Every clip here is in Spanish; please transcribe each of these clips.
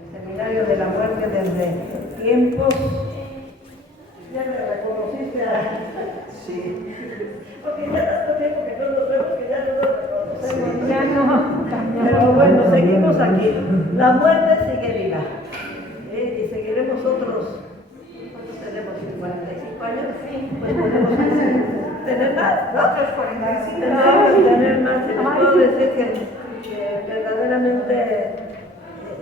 El Seminario de la Muerte desde tiempos. Ya me reconociste Sí. Porque ya tanto tiempo que no nos vemos que ya no nos reconocemos. Sí. Ya no. Pero bueno, seguimos aquí. La muerte sigue viva. Y seguiremos otros. ¿Cuántos tenemos? ¿55 años? Sí. Pues podemos tener más, ¿no? Otros 45. Tener más. Y les puedo decir que verdaderamente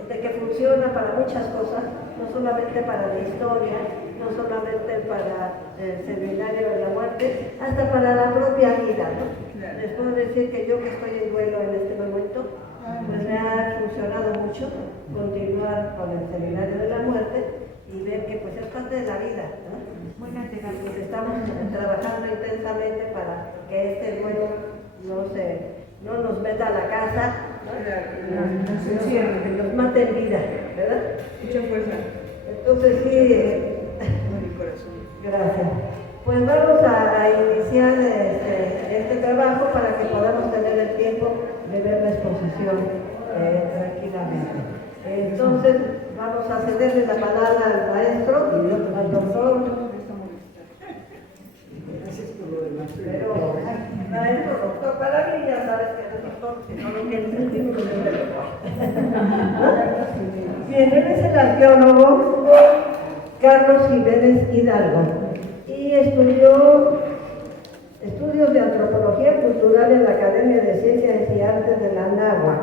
de que funciona para muchas cosas, no solamente para la historia, no solamente para el Seminario de la Muerte, hasta para la propia vida, ¿no? Les puedo decir que yo que estoy en duelo en este momento, pues me ha funcionado mucho continuar con el Seminario de la Muerte y ver que pues es parte de la vida, ¿no? Estamos trabajando intensamente para que este duelo no nos meta a la casa, que nos mate en vida, ¿verdad? Mucha fuerza. Entonces sí, gracias. Pues vamos a iniciar este trabajo para que podamos tener el tiempo de ver la exposición tranquilamente. Entonces vamos a cederle la palabra al maestro, al doctor. Pero, maestro, doctor, para mí ya sabes que eres doctor, si no lo tienes el título de doctor. Bien, él es el arqueólogo Carlos Jiménez Hidalgo y estudió estudios de antropología cultural en la Academia de Ciencias y Artes de la Anáhuac.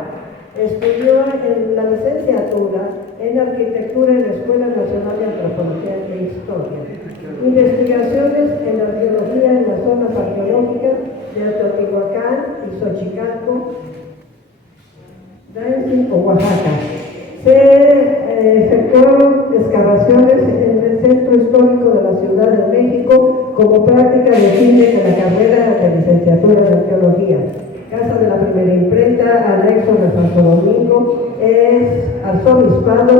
Estudió en la licenciatura en arquitectura en la Escuela Nacional de Antropología e Historia. Investigaciones en arqueología en las zonas arqueológicas de Teotihuacán y Xochicalco, o Oaxaca. Se efectuaron excavaciones en el centro histórico de la Ciudad de México como práctica de fin de la carrera de licenciatura de arqueología. Casa de la Primera Imprenta, anexo de Santo Domingo, es arzobispado,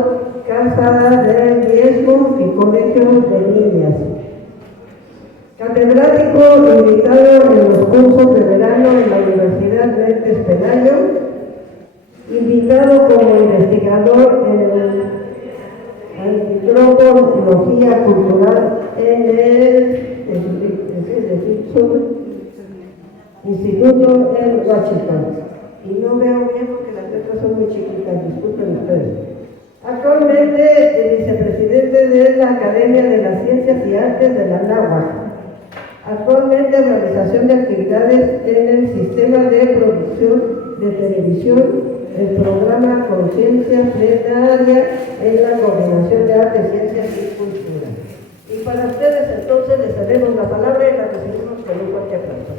casa del diezmo y colegio de niñas. Catedrático invitado en los cursos de verano en la Universidad Méndez Pelayo, invitado como investigador en antropología cultural en el Instituto en Washington. Y no veo bien porque las letras son muy chiquitas, disculpen ustedes. Actualmente es vicepresidente de la Academia de las Ciencias y Artes de la Anáhuac. Actualmente realización de actividades en el sistema de producción de televisión, el programa Conciencia Plenaria en la Coordinación de Artes, Ciencias y Cultura. Y para ustedes entonces les cedemos la palabra y la recibimos con un fuerte aplauso.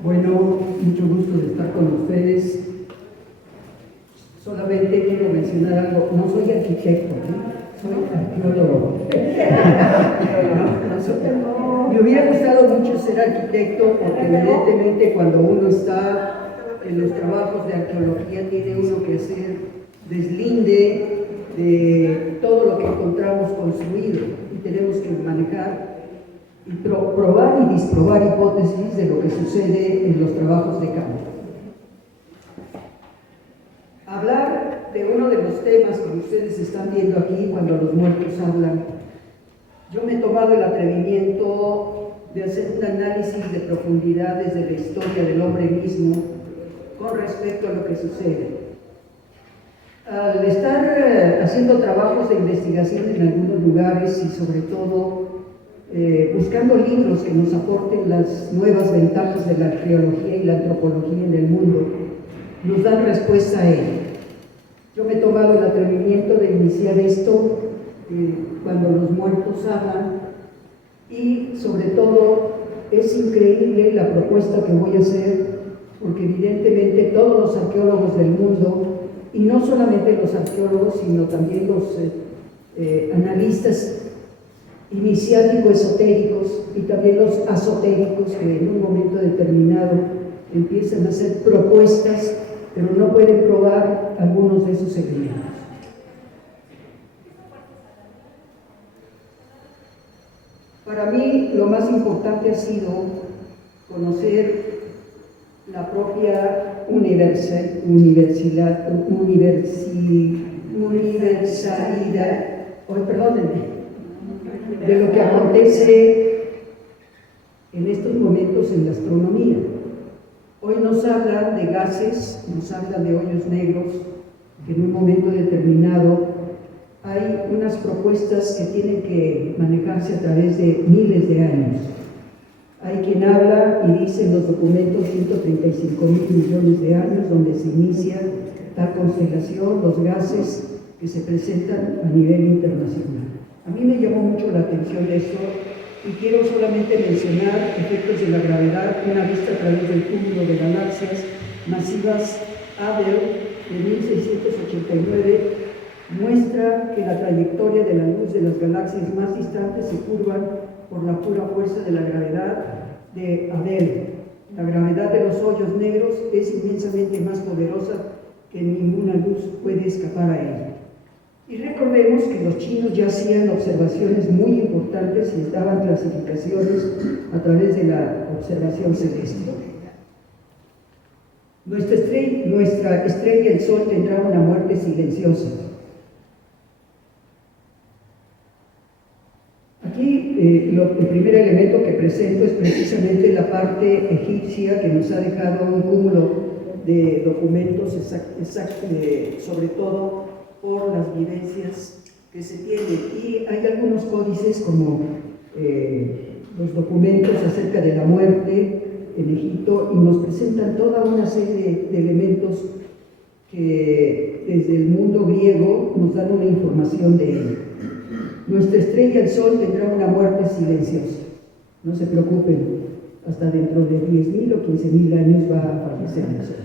Bueno, mucho gusto de estar con ustedes. Solamente quiero mencionar algo. No soy arquitecto, soy arqueólogo. Me hubiera gustado mucho ser arquitecto porque evidentemente cuando uno está en los trabajos de arqueología tiene uno que hacer deslinde de todo lo que encontramos construido y tenemos que manejar y probar y disprobar hipótesis de lo que sucede en los trabajos de campo. Hablar de uno de los temas que ustedes están viendo aquí cuando los muertos hablan. Yo me he tomado el atrevimiento de hacer un análisis de profundidad desde la historia del hombre mismo con respecto a lo que sucede. Al estar haciendo trabajos de investigación en algunos lugares y sobre todo buscando libros que nos aporten las nuevas ventajas de la arqueología y la antropología en el mundo, nos dan respuesta a ello. Yo me he tomado el atrevimiento de iniciar esto cuando los muertos hablan y sobre todo es increíble la propuesta que voy a hacer porque evidentemente todos los arqueólogos del mundo y no solamente los arqueólogos sino también los analistas iniciático-esotéricos y también los azotéricos que en un momento determinado empiezan a hacer propuestas pero no pueden probar algunos de esos elementos. Para Para mí lo más importante ha sido conocer la propia universalidad, de lo que acontece en estos momentos en la astronomía. Hoy nos hablan de gases, nos hablan de hoyos negros, que en un momento determinado hay unas propuestas que tienen que manejarse a través de miles de años. Hay quien habla y dice en los documentos 135.000 millones de años donde se inicia tal constelación, los gases que se presentan a nivel internacional. A mí me llamó mucho la atención eso y quiero solamente mencionar efectos de la gravedad, una vista a través del cúmulo de galaxias masivas Abel de 1689 muestra que la trayectoria de la luz de las galaxias más distantes se curvan por la pura fuerza de la gravedad de Abel. La gravedad de los hoyos negros es inmensamente más poderosa que ninguna luz puede escapar a ella. Y recordemos que los chinos ya hacían observaciones muy importantes y daban clasificaciones a través de la observación celeste. Nuestra estrella, el Sol, tendrá una muerte silenciosa. Aquí el primer elemento que presento es precisamente la parte egipcia que nos ha dejado un cúmulo de documentos sobre todo por las vivencias que se tienen. Y hay algunos códices como los documentos acerca de la muerte en Egipto y nos presentan toda una serie de elementos que desde el mundo griego nos dan una información de ello. Nuestra estrella, el Sol, tendrá una muerte silenciosa. No se preocupen, hasta dentro de 10.000 o 15.000 años va a fallecer el Sol.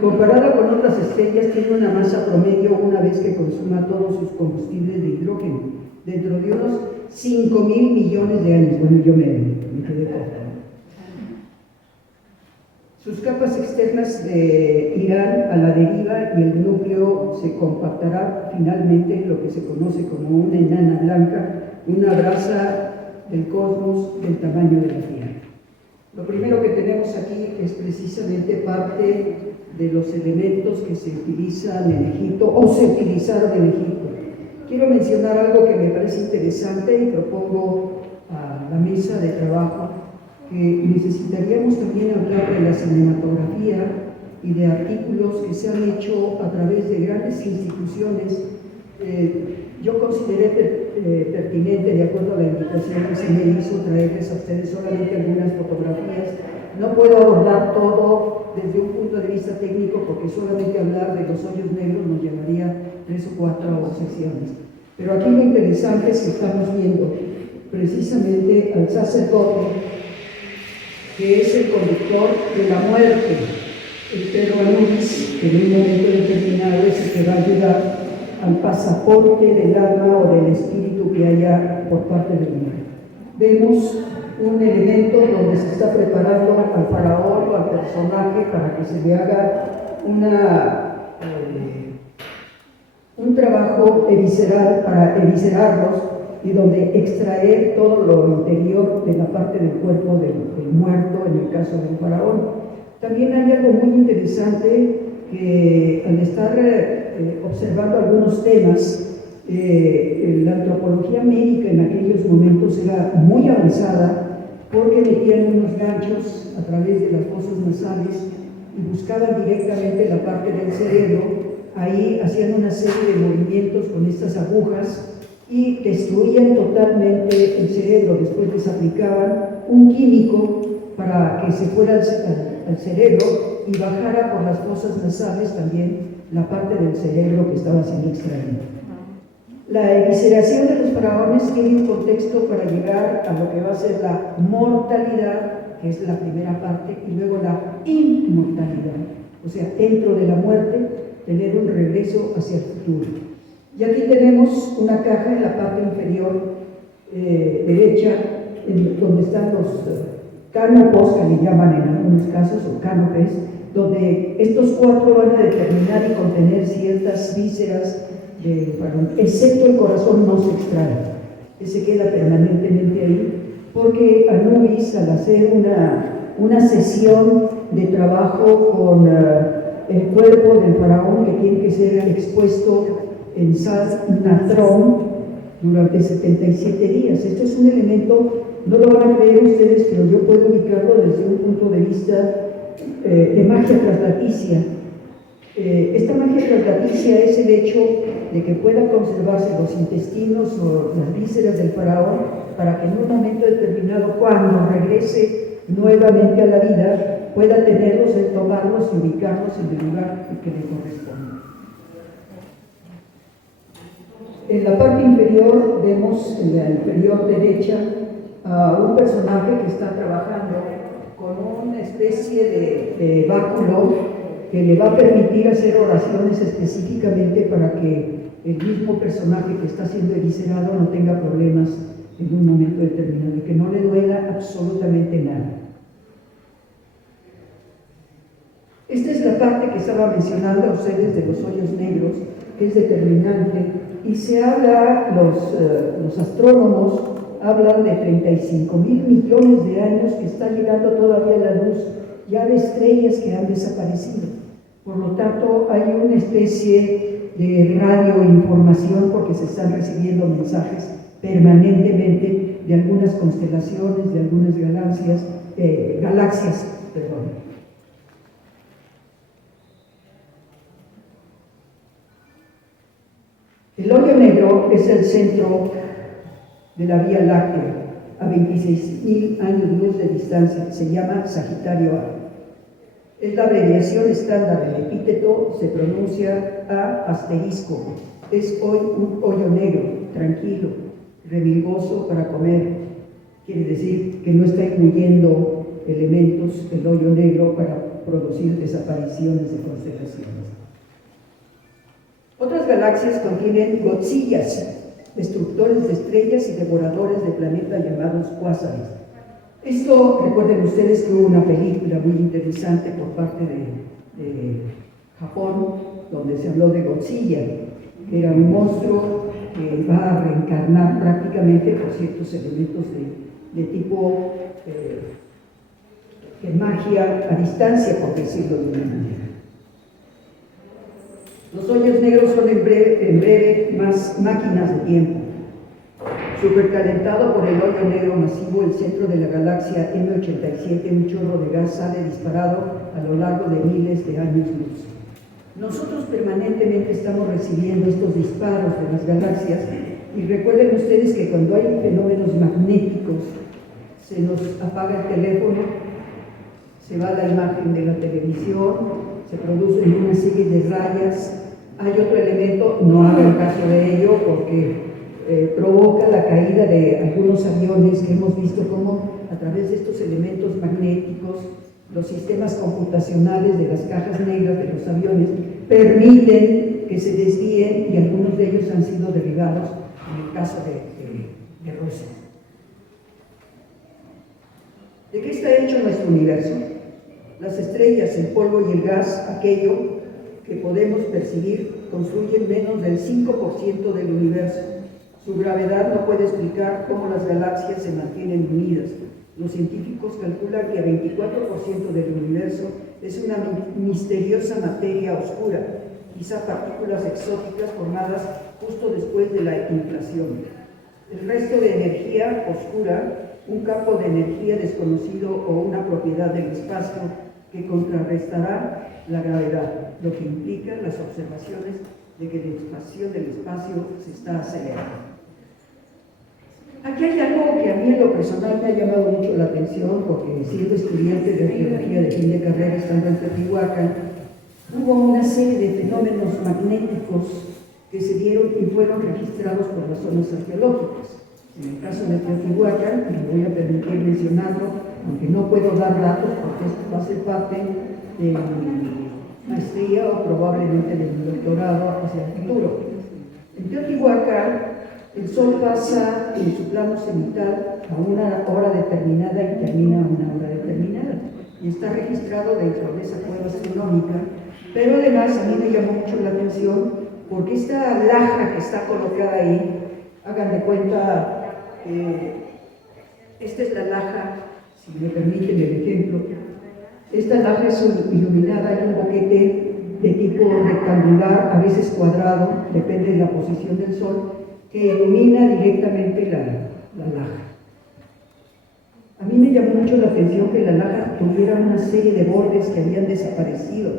Comparada con otras estrellas, tiene una masa promedio una vez que consuma todos sus combustibles de hidrógeno, dentro de unos 5.000 millones de años. Bueno, yo me quedé corto. Sus capas externas irán a la deriva y el núcleo se compactará finalmente en lo que se conoce como una enana blanca, una brasa del cosmos del tamaño de la Tierra. Lo primero que tenemos aquí es precisamente parte de los elementos que se utilizan en Egipto o se utilizaron en Egipto. Quiero mencionar algo que me parece interesante y propongo a la mesa de trabajo, que necesitaríamos también hablar de la cinematografía y de artículos que se han hecho a través de grandes instituciones. Yo consideré pertinente, de acuerdo a la invitación que se me hizo, traerles a ustedes solamente algunas fotografías. No puedo abordar todo desde un punto de vista técnico porque solamente hablar de los hoyos negros nos llevaría 3 o 4 sesiones. Pero aquí lo interesante es que estamos viendo precisamente al sacerdote que es el conductor de la muerte, el Pedro Anubis, que en un momento determinado es el que va a ayudar al pasaporte del alma o del espíritu que haya por parte del hombre. Vemos un elemento donde se está preparando al faraón o al personaje para que se le haga un trabajo evisceral para eviscerarlos y donde extraer todo lo interior de la parte del cuerpo del muerto, en el caso del faraón. También hay algo muy interesante que al estar observando algunos temas, la antropología médica en aquellos momentos era muy avanzada porque metían unos ganchos a través de las fosas nasales y buscaban directamente la parte del cerebro. Ahí hacían una serie de movimientos con estas agujas y destruían totalmente el cerebro. Después les aplicaban un químico para que se fuera al cerebro y bajara por las fosas nasales también la parte del cerebro que estaba siendo extraída. La evisceración de los faraones tiene un contexto para llegar a lo que va a ser la mortalidad, que es la primera parte, y luego la inmortalidad, o sea, dentro de la muerte, tener un regreso hacia el futuro. Y aquí tenemos una caja en la parte inferior derecha, donde están los canopos, que le llaman en algunos casos, o canopes, donde estos 4 van a determinar y contener ciertas vísceras del faraón, excepto el corazón no se extrae. que se queda permanentemente ahí, porque Anubis, al hacer una sesión de trabajo con el cuerpo del faraón, que tiene que ser expuesto en Sal-Natrón durante 77 días. Esto es un elemento, no lo van a creer ustedes, pero yo puedo ubicarlo desde un punto de vista de magia traslaticia. Esta magia traslaticia es el hecho de que puedan conservarse los intestinos o las vísceras del faraón para que en un momento determinado, cuando regrese nuevamente a la vida, pueda tenerlos, tomarlos y ubicarlos en el lugar que le corresponde. En la parte inferior vemos, en la inferior derecha, a un personaje que está trabajando con una especie de báculo que le va a permitir hacer oraciones específicamente para que el mismo personaje que está siendo eviscerado no tenga problemas en un momento determinado y que no le duela absolutamente nada. Esta es la parte que estaba mencionando a ustedes de los hoyos negros, que es determinante, y se habla, los astrónomos hablan de 35,000 millones de años que está llegando todavía la luz ya de estrellas que han desaparecido. Por lo tanto, hay una especie de radioinformación porque se están recibiendo mensajes permanentemente de algunas constelaciones, de algunas galaxias. El hoyo negro es el centro de la Vía Láctea, a 26,000 años luz de distancia. Se llama Sagitario A. Es la abreviación estándar del epíteto, se pronuncia A asterisco. Es hoy un hoyo negro, tranquilo, remilgoso para comer. Quiere decir que no está incluyendo elementos el hoyo negro para producir desapariciones de constelaciones. Otras galaxias contienen Godzillas, destructores de estrellas y devoradores de planetas llamados cuásares. Esto, recuerden ustedes que hubo una película muy interesante por parte de Japón, donde se habló de Godzilla, que era un monstruo que va a reencarnar prácticamente por ciertos elementos de tipo de magia a distancia, por decirlo de una manera. Los hoyos negros son en breve más máquinas de tiempo. Supercalentado por el hoyo negro masivo, el centro de la galaxia M87, un chorro de gas sale disparado a lo largo de miles de años luz. Nosotros permanentemente estamos recibiendo estos disparos de las galaxias y recuerden ustedes que cuando hay fenómenos magnéticos se nos apaga el teléfono, se va la imagen de la televisión, se producen una serie de rayas. Hay otro elemento, no hagan caso de ello porque provoca la caída de algunos aviones que hemos visto cómo a través de estos elementos magnéticos los sistemas computacionales de las cajas negras de los aviones permiten que se desvíen y algunos de ellos han sido derribados en el caso de Rusia. ¿De qué está hecho nuestro universo? Las estrellas, el polvo y el gas, aquello que podemos percibir, construyen menos del 5% del universo. Su gravedad no puede explicar cómo las galaxias se mantienen unidas. Los científicos calculan que el 24% del universo es una misteriosa materia oscura, quizá partículas exóticas formadas justo después de la inflación. El resto de energía oscura, un campo de energía desconocido o una propiedad del espacio que contrarrestará la gravedad, lo que implica las observaciones de que la expansión del espacio se está acelerando. Aquí hay algo que a mí en lo personal me ha llamado mucho la atención, porque siendo estudiante de arqueología de fin de carrera estando en Teotihuacán, hubo una serie de fenómenos magnéticos que se dieron y fueron registrados por las zonas arqueológicas. En el caso de Teotihuacán, me voy a permitir mencionarlo, aunque no puedo dar datos porque esto va a ser parte de mi maestría o probablemente de mi doctorado hacia el futuro. En Teotihuacán, el Sol pasa en su plano cenital a una hora determinada y termina a una hora determinada. Y está registrado dentro de esa cueva astronómica, pero además a mí me llamó mucho la atención porque esta laja que está colocada ahí, hagan de cuenta Esta es la laja, si me permiten el ejemplo. Esta laja es iluminada en un boquete de tipo rectangular, a veces cuadrado, depende de la posición del sol, que ilumina directamente la laja. A mí me llamó mucho la atención que la laja tuviera una serie de bordes que habían desaparecido.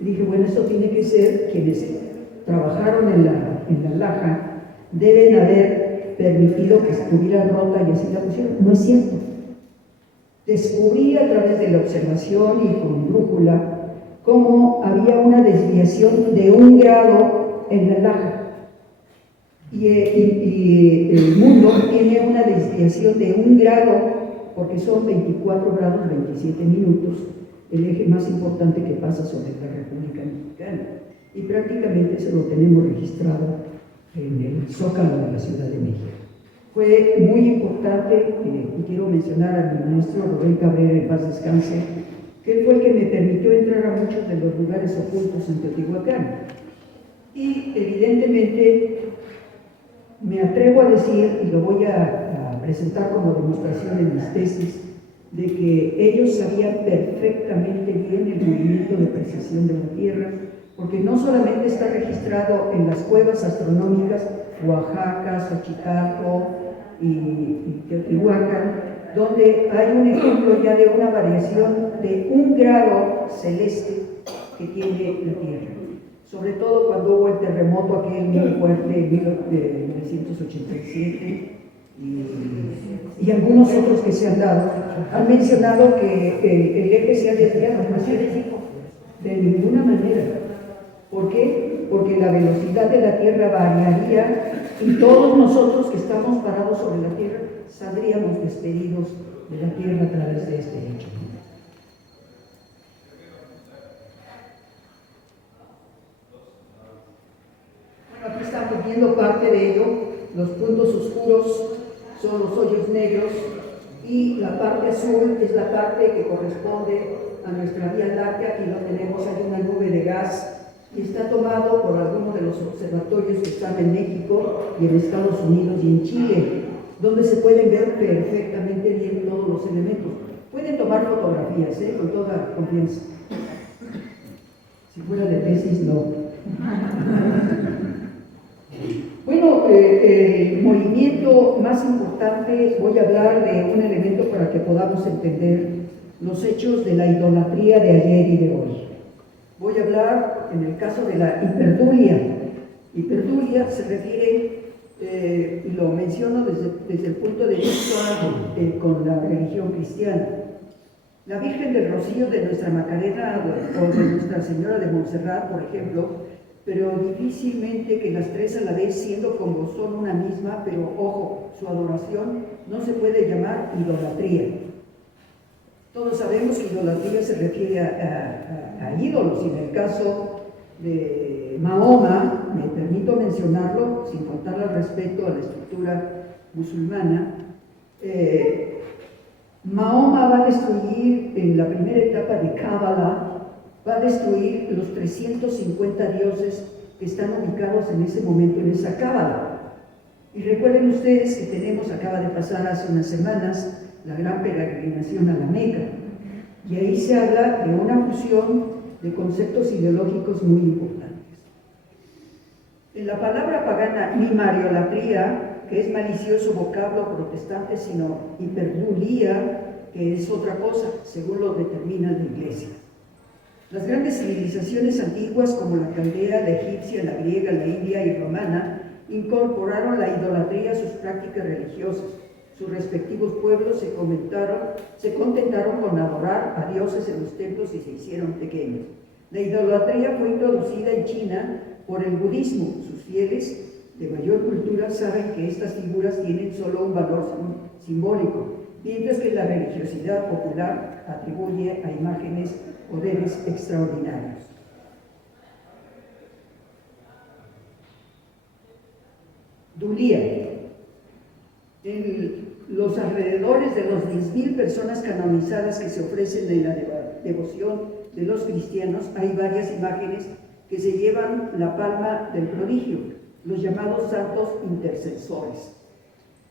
Y dije, bueno, esto tiene que ser quienes trabajaron en la laja, deben haber permitido que estuviera rota y así la pusieron. No es cierto. Descubrí a través de la observación y con brújula cómo había una desviación de 1 grado en la laja. Y el mundo tiene una desviación de 1 grado, porque son 24 grados 27 minutos, el eje más importante que pasa sobre la República Mexicana. Y prácticamente eso lo tenemos registrado en el Zócalo de la Ciudad de México. Fue muy importante, y quiero mencionar a mi maestro Rubén Cabrera, en paz descanse, que él fue el que me permitió entrar a muchos de los lugares ocultos en Teotihuacán. Y evidentemente me atrevo a decir, y lo voy a presentar como demostración en mis tesis, de que ellos sabían perfectamente bien el movimiento de precesión de la Tierra, porque no solamente está registrado en las cuevas astronómicas Oaxaca, Xochicalco y Teotihuacán, donde hay un ejemplo ya de una variación de 1 grado celeste que tiene la Tierra. Sobre todo cuando hubo el terremoto aquel muy fuerte de 1987 y algunos otros que se han dado, han mencionado que el eje se ha desviado, de ninguna manera. ¿Por qué? Porque la velocidad de la Tierra variaría y todos nosotros que estamos parados sobre la Tierra saldríamos despedidos de la Tierra a través de este hecho. Bueno, aquí estamos viendo parte de ello. Los puntos oscuros son los hoyos negros y la parte azul es la parte que corresponde a nuestra Vía Láctea. Aquí lo tenemos, hay una nube de gas y está tomado por algunos de los observatorios que están en México y en Estados Unidos y en Chile, donde se pueden ver perfectamente bien todos los elementos. Pueden tomar fotografías, con toda confianza. Si fuera de tesis, no. Bueno, el movimiento más importante, voy a hablar de un elemento para que podamos entender los hechos de la idolatría de ayer y de hoy. Voy a hablar en el caso de la hiperdulia. Hiperdulia se refiere, y lo menciono desde el punto de vista con la religión cristiana. La Virgen del Rocío de nuestra Macarena o de Nuestra Señora de Montserrat, por ejemplo, pero difícilmente que las tres a la vez, siendo como son una misma, pero ojo, su adoración no se puede llamar idolatría. Todos sabemos que idolatría se refiere a ídolos, y en el caso de Mahoma, me permito mencionarlo sin faltar al respeto a la estructura musulmana, Mahoma va a destruir en la primera etapa de Cábala, va a destruir los 350 dioses que están ubicados en ese momento en esa cábala. Y recuerden ustedes que acaba de pasar hace unas semanas, la gran peregrinación a la Meca. Y ahí se habla de una fusión de conceptos ideológicos muy importantes. En la palabra pagana mimariolatría, que es malicioso vocablo protestante, sino hiperdulia, que es otra cosa, según lo determina la Iglesia. Las grandes civilizaciones antiguas como la caldea, la egipcia, la griega, la india y romana incorporaron la idolatría a sus prácticas religiosas. Sus respectivos pueblos se contentaron con adorar a dioses en los templos y se hicieron pequeños. La idolatría fue introducida en China por el budismo. Sus fieles de mayor cultura saben que estas figuras tienen solo un valor simbólico, mientras que la religiosidad popular atribuye a imágenes poderes extraordinarios. Dulía. En los alrededores de los 10.000 personas canonizadas que se ofrecen en la devoción de los cristianos, hay varias imágenes que se llevan la palma del prodigio, los llamados santos intercesores.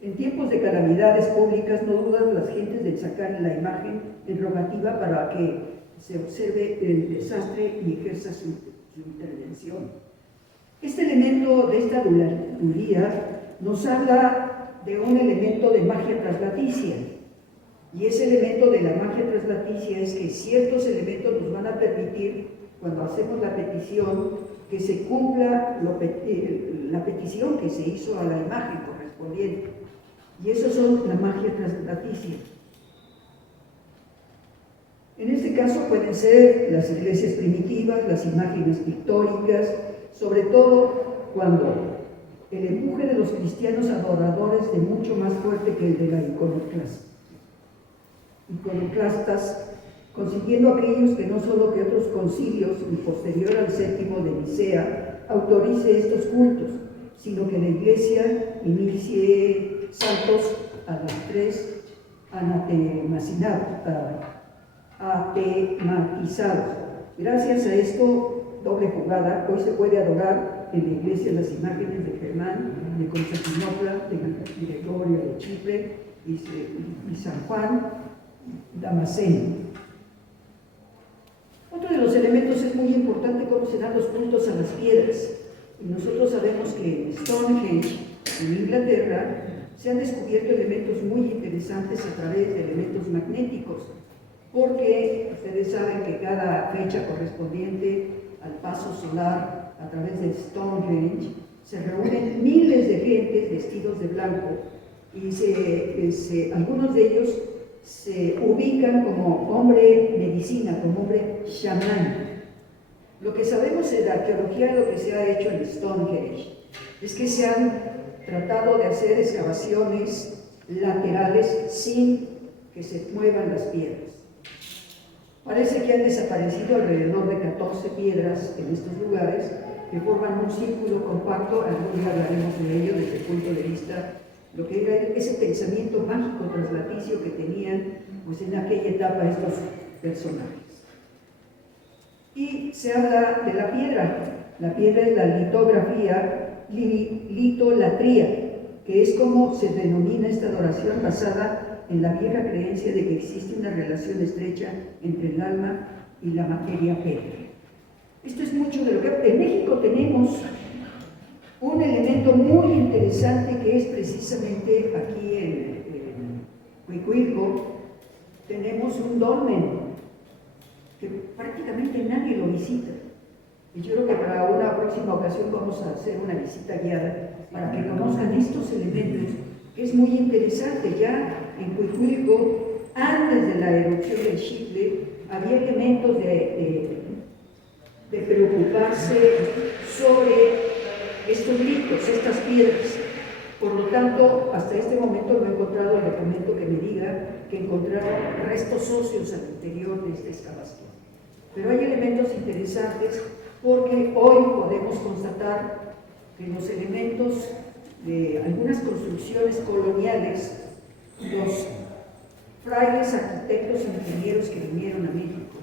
En tiempos de calamidades públicas no dudan las gentes de sacar la imagen en rogativa para que se observe el desastre y ejerza su intervención. Este elemento de esta dualidad nos habla de un elemento de magia traslaticia, y ese elemento de la magia traslaticia es que ciertos elementos nos van a permitir, cuando hacemos la petición, que se cumpla la petición que se hizo a la imagen correspondiente, y eso son la magia traslaticia. En este caso pueden ser las iglesias primitivas, las imágenes pictóricas, sobre todo cuando el empuje de los cristianos adoradores es mucho más fuerte que el de la iconoclastas, consiguiendo aquellos que no solo que otros concilios y posterior al séptimo de Nicea autorice estos cultos, sino que la Iglesia inicie santos a los tres atematizados. Gracias a esto, doble jugada, hoy se puede adorar en la Iglesia las imágenes de Germán, de Constantinopla, de Gregorio de Chipre y San Juan Damasceno. Otro de los elementos es muy importante cómo se dan los puntos a las piedras. Y nosotros sabemos que en Stonehenge, en Inglaterra, se han descubierto elementos muy interesantes a través de elementos magnéticos, porque ustedes saben que cada fecha correspondiente al paso solar a través de Stonehenge se reúnen miles de gentes vestidos de blanco y algunos de ellos se ubican como hombre medicina, como hombre chamán. Lo que sabemos de la arqueología, lo que se ha hecho en Stonehenge, es que se han tratado de hacer excavaciones laterales sin que se muevan las piedras. Parece que han desaparecido alrededor de 14 piedras en estos lugares que forman un círculo compacto. Algún día hablaremos de ello desde el punto de vista lo que era ese pensamiento mágico traslaticio que tenían pues en aquella etapa estos personajes. Y se habla de la piedra. La piedra es la litografía, litolatría, que es como se denomina esta adoración basada en la vieja creencia de que existe una relación estrecha entre el alma y la materia pétrea. Esto es mucho de lo que en México tenemos un elemento muy interesante que es precisamente aquí en Huicuilco. Tenemos un dolmen que prácticamente nadie lo visita. Y yo creo que para una próxima ocasión vamos a hacer una visita guiada para que conozcan estos elementos, que es muy interesante. Ya en Huicuilco, antes de la erupción del Xitle, había elementos de preocuparse sobre estos ritos, estas piedras. Por lo tanto, hasta este momento no he encontrado el documento que me diga que encontraron restos óseos al interior de esta excavación. Pero hay elementos interesantes porque hoy podemos constatar que los elementos de algunas construcciones coloniales, los frailes, arquitectos e ingenieros que vinieron a México,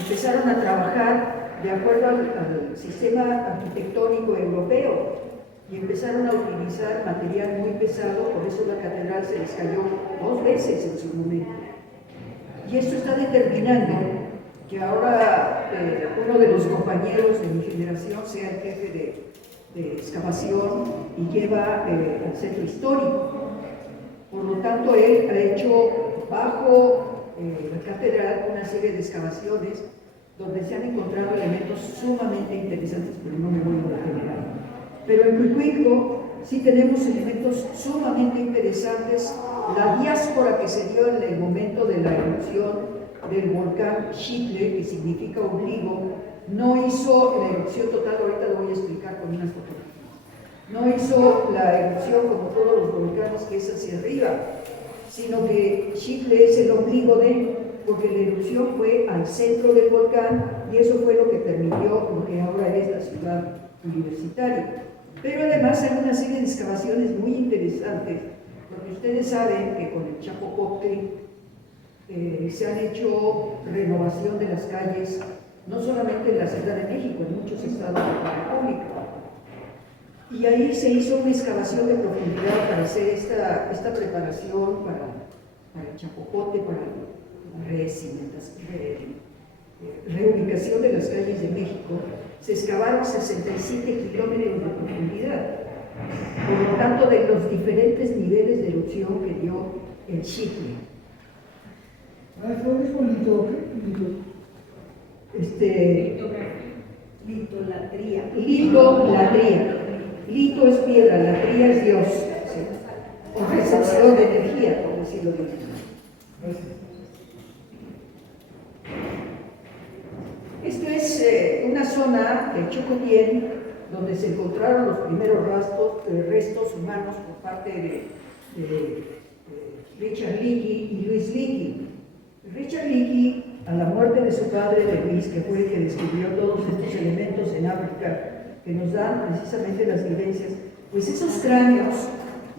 empezaron a trabajar de acuerdo al sistema arquitectónico europeo y empezaron a utilizar material muy pesado. Por eso la catedral se les cayó 2 veces en su momento. Y esto está determinando que ahora uno de los compañeros de mi generación sea el jefe de excavación y lleva al centro histórico. Por lo tanto, él ha hecho bajo la catedral una serie de excavaciones donde se han encontrado elementos sumamente interesantes, pero no me voy a detener. Pero en Huicuilco sí tenemos elementos sumamente interesantes. La diáspora que se dio en el momento de la erupción del volcán Xitle, que significa ombligo, no hizo la erupción total, ahorita lo voy a explicar con unas fotografías. No hizo la erupción como todos los volcanes, que es hacia arriba, sino que Xitle es el ombligo porque la erupción fue al centro del volcán y eso fue lo que permitió lo que ahora es la ciudad universitaria. Pero además hay una serie de excavaciones muy interesantes, porque ustedes saben que con el Chapopote se han hecho renovación de las calles, no solamente en la Ciudad de México, en muchos estados de la República. Y ahí se hizo una excavación de profundidad para hacer esta preparación para el chapopote, para la reubicación de las calles de México. Se excavaron 67 kilómetros de profundidad, por lo tanto de los diferentes niveles de erupción que dio el Xitle. Eso es bonito, Litolatría. Litolatría. Lito es piedra, latría es Dios. ¿Sí? O recepción de energía, por decirlo de una manera. Esto es una zona de Chocotien donde se encontraron los primeros restos humanos por parte de Richard Leakey y Luis Leakey. Richard Leakey, a la muerte de su padre, de Luis, que fue el que descubrió todos estos elementos en África que nos dan precisamente las vivencias, pues esos cráneos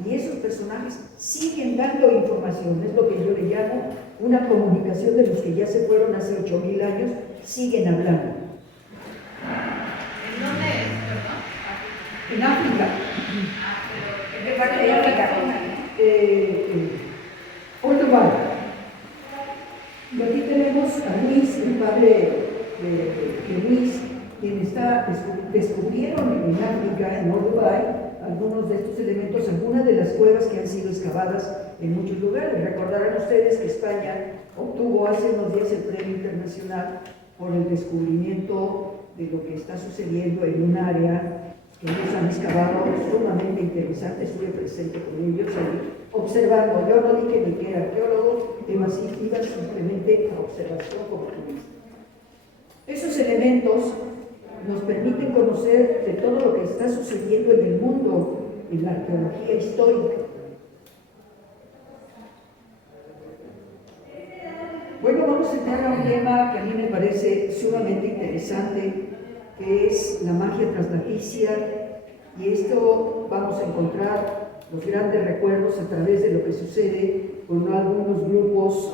y esos personajes siguen dando información. Es lo que yo le llamo una comunicación de los que ya se fueron hace 8.000 años, siguen hablando. ¿En dónde es, perdón? En África. ¿En qué parte de África? Olduvai. Y aquí tenemos a Luis, el padre de Luis, quien descubrieron en África, en Olduvai, algunos de estos elementos, algunas de las cuevas que han sido excavadas en muchos lugares. Recordarán ustedes que España obtuvo hace unos días el premio internacional por el descubrimiento de lo que está sucediendo en un área que ellos han excavado sumamente interesante. Estuve presente con ellos ahí, observando. Yo no dije ni que era arqueólogo, iba simplemente a observación como turista. Esos elementos nos permiten conocer de todo lo que está sucediendo en el mundo, en la arqueología histórica. Bueno, vamos a entrar a un tema que a mí me parece sumamente interesante, que es la magia traslaticia, y esto vamos a encontrar los grandes recuerdos a través de lo que sucede con algunos grupos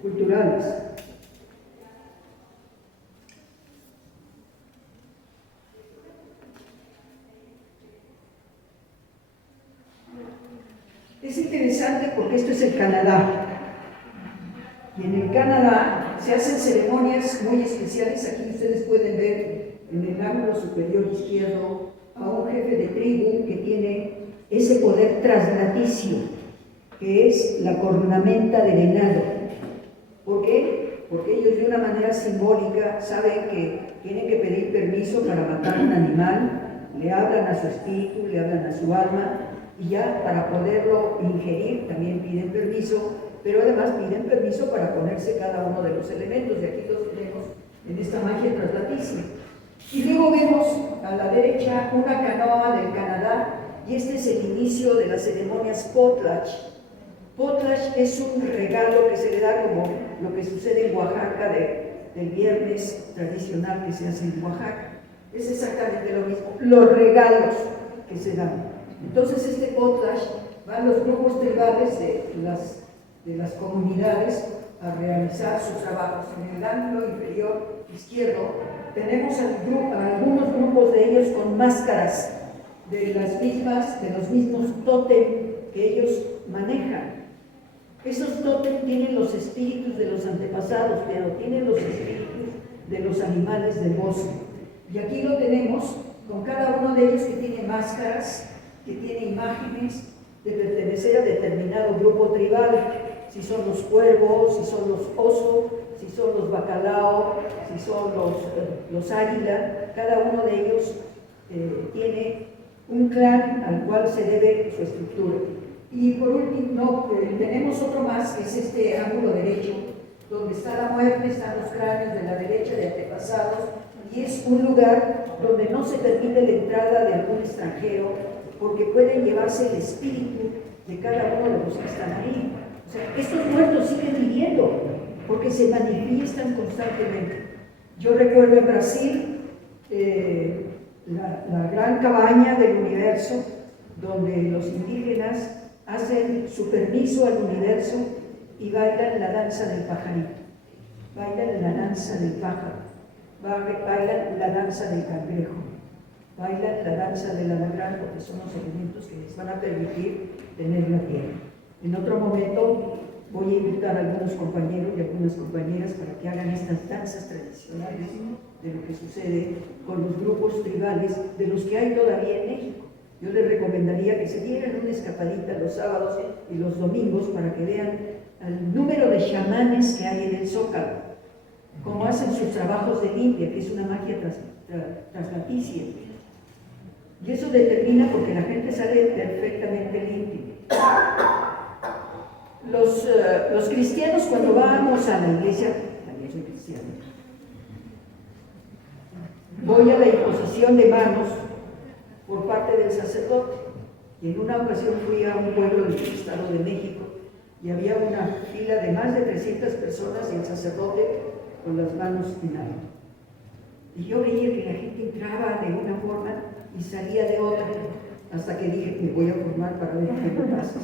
culturales. Es interesante porque esto es el Canadá. Y en el Canadá se hacen ceremonias muy especiales. Aquí ustedes pueden ver en el ángulo superior izquierdo a un jefe de tribu que tiene ese poder traslaticio, que es la cornamenta de venado. ¿Por qué? Porque ellos de una manera simbólica saben que tienen que pedir permiso para matar un animal, le hablan a su espíritu, le hablan a su alma, y ya para poderlo ingerir también piden permiso, pero además piden permiso para ponerse cada uno de los elementos, y aquí los tenemos en esta magia traslaticia. Y luego vemos a la derecha una canoa del Canadá, y este es el inicio de las ceremonias potlatch. Potlatch es un regalo que se le da como lo que sucede en Oaxaca del viernes tradicional que se hace en Oaxaca. Es exactamente lo mismo, los regalos que se dan. Entonces este potlatch van los grupos tribales de las comunidades a realizar sus trabajos. En el ángulo inferior izquierdo tenemos algunos grupos de ellos con máscaras de los mismos tótem que ellos manejan. Esos tótem tienen los espíritus de los antepasados, pero tienen los espíritus de los animales del bosque. Y aquí lo tenemos con cada uno de ellos que tiene máscaras, que tiene imágenes de pertenecer a determinado grupo tribal, si son los cuervos, si son los osos, si son los bacalao, si son los águila. Cada uno de ellos tiene un clan al cual se debe su estructura. Y por último, tenemos otro más, que es este ángulo derecho, donde está la muerte, están los cráneos de la derecha de antepasados, y es un lugar donde no se permite la entrada de algún extranjero, porque pueden llevarse el espíritu de cada uno de los que están ahí. O sea, estos muertos siguen viviendo, porque se manifiestan constantemente. Yo recuerdo en Brasil la gran cabaña del universo, donde los indígenas hacen su permiso al universo y bailan la danza del pajarito, bailan la danza del pájaro, bailan la danza del cangrejo, bailan la danza del anagrán, porque son los elementos que les van a permitir tener la tierra. En otro momento voy a invitar a algunos compañeros y algunas compañeras para que hagan estas danzas tradicionales de lo que sucede con los grupos tribales, de los que hay todavía en México. Yo les recomendaría que se dieran una escapadita los sábados y los domingos para que vean el número de chamanes que hay en el Zócalo, cómo hacen sus trabajos de limpia, que es una magia traslaticia. Y eso determina porque la gente sale perfectamente limpia. Los cristianos, cuando vamos a la iglesia, también soy cristiano, voy a la imposición de manos por parte del sacerdote. Y en una ocasión fui a un pueblo del Estado de México y había una fila de más de 300 personas y el sacerdote con las manos en alto. Y yo veía que la gente entraba de una forma y salía de otra, hasta que dije, me voy a formar para ver qué me pasa.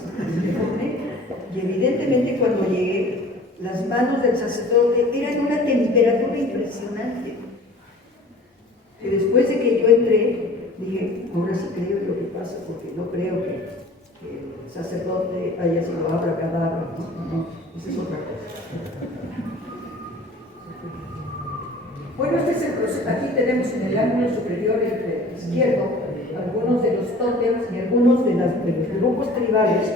Y evidentemente cuando llegué, las manos del sacerdote eran una temperatura impresionante. Que después de que yo entré, dije, ahora sí creo lo que pasa, porque no creo que el sacerdote haya sido abracadabra, no, esa es otra cosa. Bueno, este es el proceso. Aquí tenemos en el ángulo superior izquierdo algunos de los tótems y algunos de los grupos tribales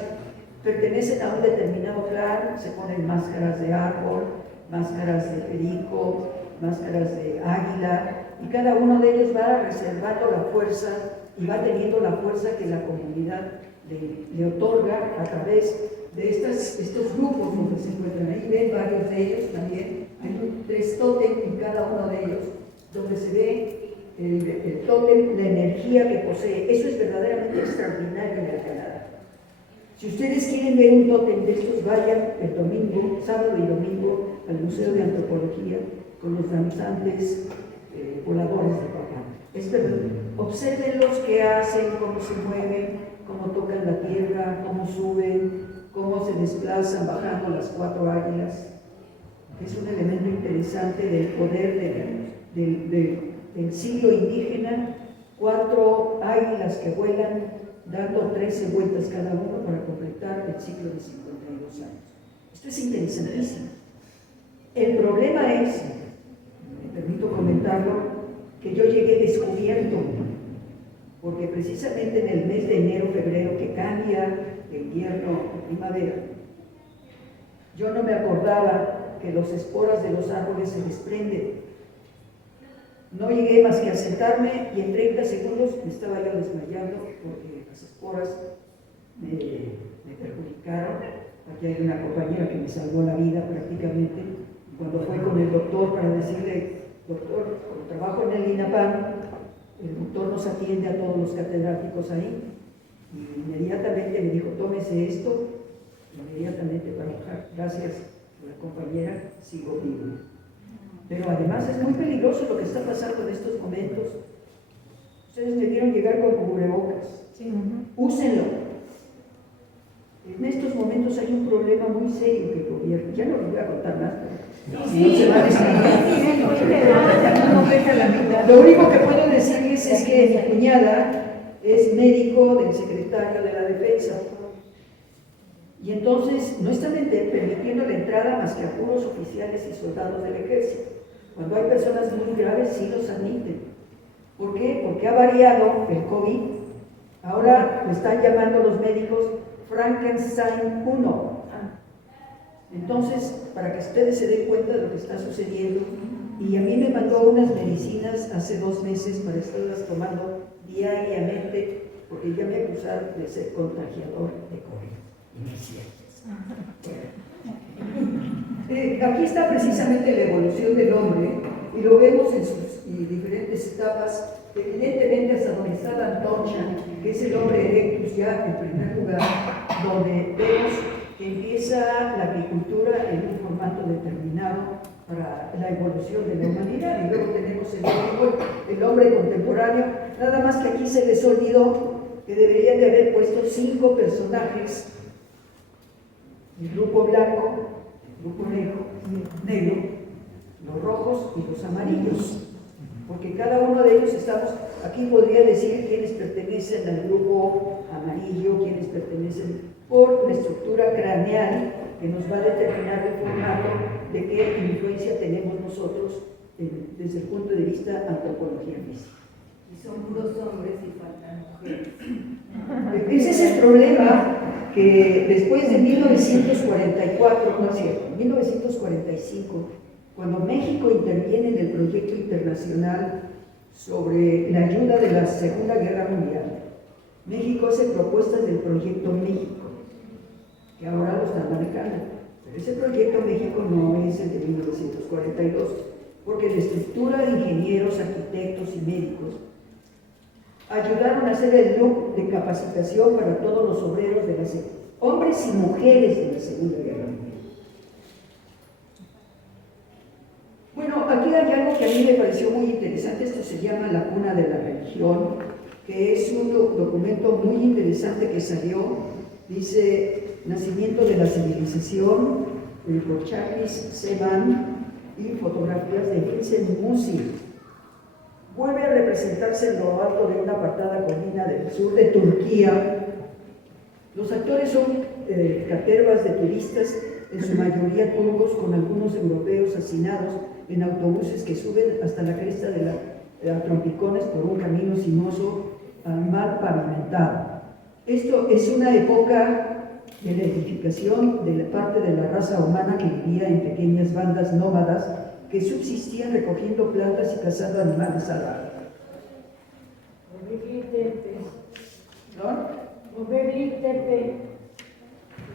pertenecen a un determinado clan, se ponen máscaras de árbol, máscaras de perico, máscaras de águila, y cada uno de ellos va reservando la fuerza y va teniendo la fuerza que la comunidad le otorga a través de estos grupos donde se encuentran. Ahí ven varios de ellos también. Hay 3 tótem en cada uno de ellos, donde se ve el tótem, la energía que posee. Eso es verdaderamente extraordinario en el Canadá. Si ustedes quieren ver un tótem de estos, vayan el domingo, sábado y domingo, al Museo de Antropología con los danzantes voladores de papá. Es verdad. Observen los que hacen, cómo se mueven, cómo tocan la tierra, cómo suben, cómo se desplazan bajando las 4 águilas. Es un elemento interesante del poder del siglo indígena. 4 águilas que vuelan dando 13 vueltas cada uno para completar el ciclo de 52 años. Esto es interesantísimo. El problema es, me permito comentarlo, que yo llegué descubierto, porque precisamente en el mes de enero, febrero, que cambia de invierno a primavera, yo no me acordaba que las esporas de los árboles se desprenden. No llegué más que a sentarme y en 30 segundos me estaba yo desmayando porque las esporas me perjudicaron. Aquí hay una compañera que me salvó la vida prácticamente. Cuando fue con el doctor para decirle, doctor, como trabajo en el INAPAM, el doctor nos atiende a todos los catedráticos ahí, y inmediatamente me dijo, tómese esto, inmediatamente para bajar. Gracias a la compañera, sigo vivo. Pero además es muy peligroso lo que está pasando en estos momentos. Ustedes me vieron llegar con cubrebocas. Sí. Úsenlo. En estos momentos hay un problema muy serio que el gobierno, ya no les voy a contar más, pero no se va a decidir. Lo único que puedo decirles es que mi cuñada es médico del secretario de la Defensa. Y entonces no están permitiendo la entrada más que a puros oficiales y soldados del ejército. Cuando hay personas muy graves, sí los admiten. ¿Por qué? Porque ha variado el COVID. Ahora lo están llamando los médicos Frankenstein 1. Entonces, para que ustedes se den cuenta de lo que está sucediendo, y a mí me mandó unas medicinas hace 2 meses para estarlas tomando diariamente, porque ya me acusaron de ser contagiador de COVID. Aquí está precisamente la evolución del hombre, y lo vemos en sus diferentes etapas. Evidentemente hasta donde está la antorcha, que es el hombre erectus ya en primer lugar, donde vemos que empieza la agricultura en un formato determinado para la evolución de la humanidad, y luego tenemos el hombre contemporáneo. Nada más que aquí se les olvidó que deberían de haber puesto 5 personajes: el grupo blanco, el grupo negro, los rojos y los amarillos, porque cada uno de ellos estamos Aquí podría decir quiénes pertenecen al grupo amarillo, quiénes pertenecen por la estructura craneal que nos va a determinar el formato de qué influencia tenemos nosotros desde el punto de vista antropología física. Y son puros hombres y faltan mujeres. Ese es el problema que después de 1944, no es cierto, 1945, cuando México interviene en el proyecto internacional sobre la ayuda de la Segunda Guerra Mundial, México hace propuestas del proyecto México, que ahora lo están manejando. Pero ese proyecto México no es el de 1942, porque la estructura de ingenieros, arquitectos y médicos ayudaron a hacer el loop de capacitación para todos los obreros de la hombres y mujeres de la Segunda Guerra Mundial. Bueno, aquí hay algo que a mí me pareció muy interesante. Esto se llama La Cuna de la Religión, que es un documento muy interesante que salió. Dice: Nacimiento de la civilización, por Charles Seman, y fotografías de Vincent Musi. Vuelve a representarse en lo alto de una apartada colina del sur de Turquía. Los actores son catervas de turistas, en su mayoría turcos, con algunos europeos hacinados en autobuses que suben hasta la cresta de la Trompicones por un camino sinuoso mal pavimentado. Esto es una época de la edificación de la parte de la raza humana que vivía en pequeñas bandas nómadas que subsistían recogiendo plantas y cazando animales salvajes. ¿No?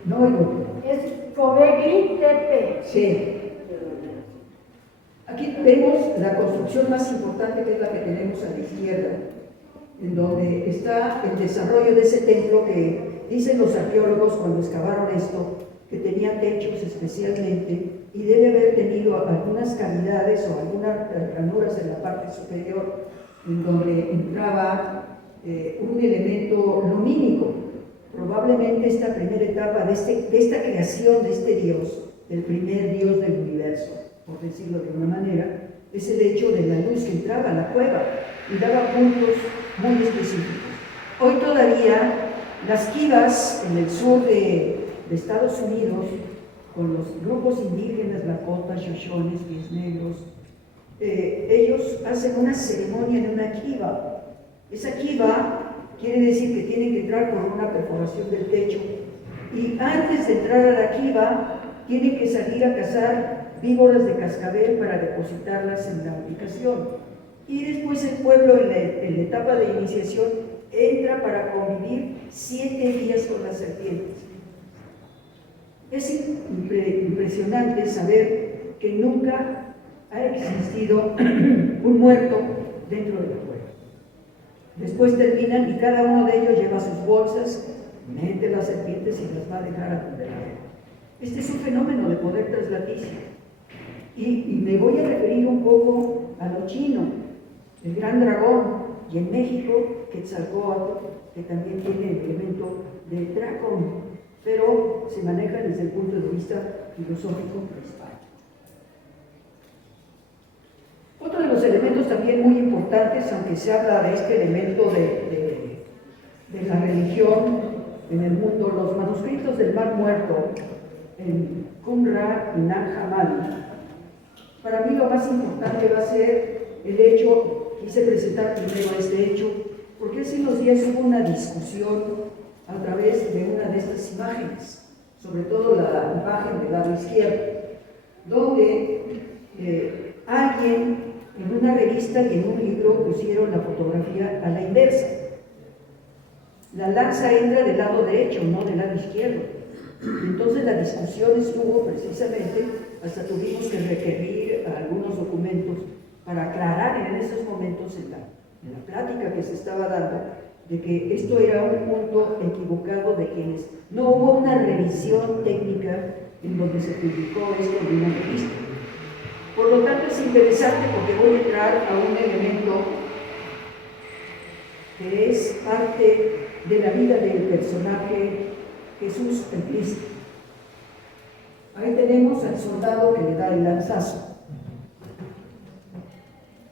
No oigo. Es Göbekli Tepe. Sí. Aquí vemos la construcción más importante, que es la que tenemos a la izquierda, en donde está el desarrollo de ese templo que dicen los arqueólogos cuando excavaron esto, que tenía techos especialmente y debe haber tenido algunas cavidades o algunas ranuras en la parte superior en donde entraba un elemento lumínico. Probablemente esta primera etapa de esta creación de este Dios, el primer Dios del universo, por decirlo de una manera, es el hecho de la luz que entraba a la cueva y daba puntos muy específicos. Hoy todavía las kivas en el sur de Estados Unidos, con los grupos indígenas, Lakota, Shoshones, pies negros, ellos hacen una ceremonia en una kiva. Esa kiva quiere decir que tienen que entrar por una perforación del techo y antes de entrar a la kiva tienen que salir a cazar víboras de cascabel para depositarlas en la ubicación. Y después el pueblo en la etapa de iniciación entra para convivir 7 días con las serpientes. Es impresionante saber que nunca ha existido un muerto dentro de la cueva. Después terminan y cada uno de ellos lleva sus bolsas, mete las serpientes y las va a dejar a donde la deja. Este es un fenómeno de poder traslaticio. Y me voy a referir un poco a lo chino, el gran dragón, y en México, Quetzalcóatl, que también tiene el elemento de dragón, pero se maneja desde el punto de vista filosófico prehispánico. Otro de los elementos también muy importantes, aunque se habla de este elemento de la religión en el mundo, los manuscritos del Mar Muerto, en Qumran y Nag Hammadi. Para mí lo más importante va a ser el hecho, quise presentar primero este hecho, porque hace unos días hubo una discusión a través de una de estas imágenes, sobre todo la imagen del lado izquierdo, donde alguien en una revista y en un libro pusieron la fotografía a la inversa. La lanza entra del lado derecho, no del lado izquierdo. Entonces la discusión estuvo precisamente, hasta tuvimos que requerir a algunos documentos para aclarar en esos momentos en la plática que se estaba dando, de que esto era un punto equivocado de quienes no hubo una revisión técnica en donde se publicó esto en una revista. Por lo tanto es interesante porque voy a entrar a un elemento que es parte de la vida del personaje Jesús el Cristo. Ahí tenemos al soldado que le da el lanzazo.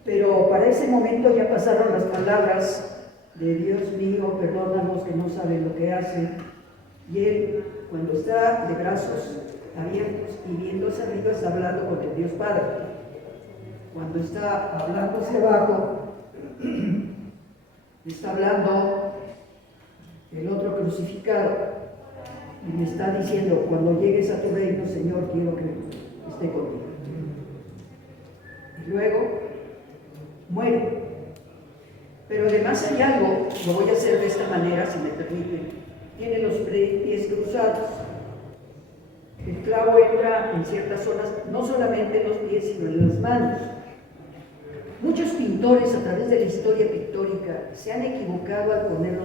Pero para ese momento ya pasaron las palabras de Dios mío, perdónanos que no saben lo que hacen. Y él, cuando está de brazos abiertos y viendo hacia arriba, está hablando con el Dios Padre. Cuando está hablando hacia abajo, está hablando el otro crucificado y me está diciendo, cuando llegues a tu reino, Señor, quiero que esté contigo. Y luego muere. Pero además hay algo, lo voy a hacer de esta manera, si me permiten. Tiene los pies cruzados. El clavo entra en ciertas zonas, no solamente en los pies, sino en las manos. Muchos pintores a través de la historia pictórica se han equivocado al poner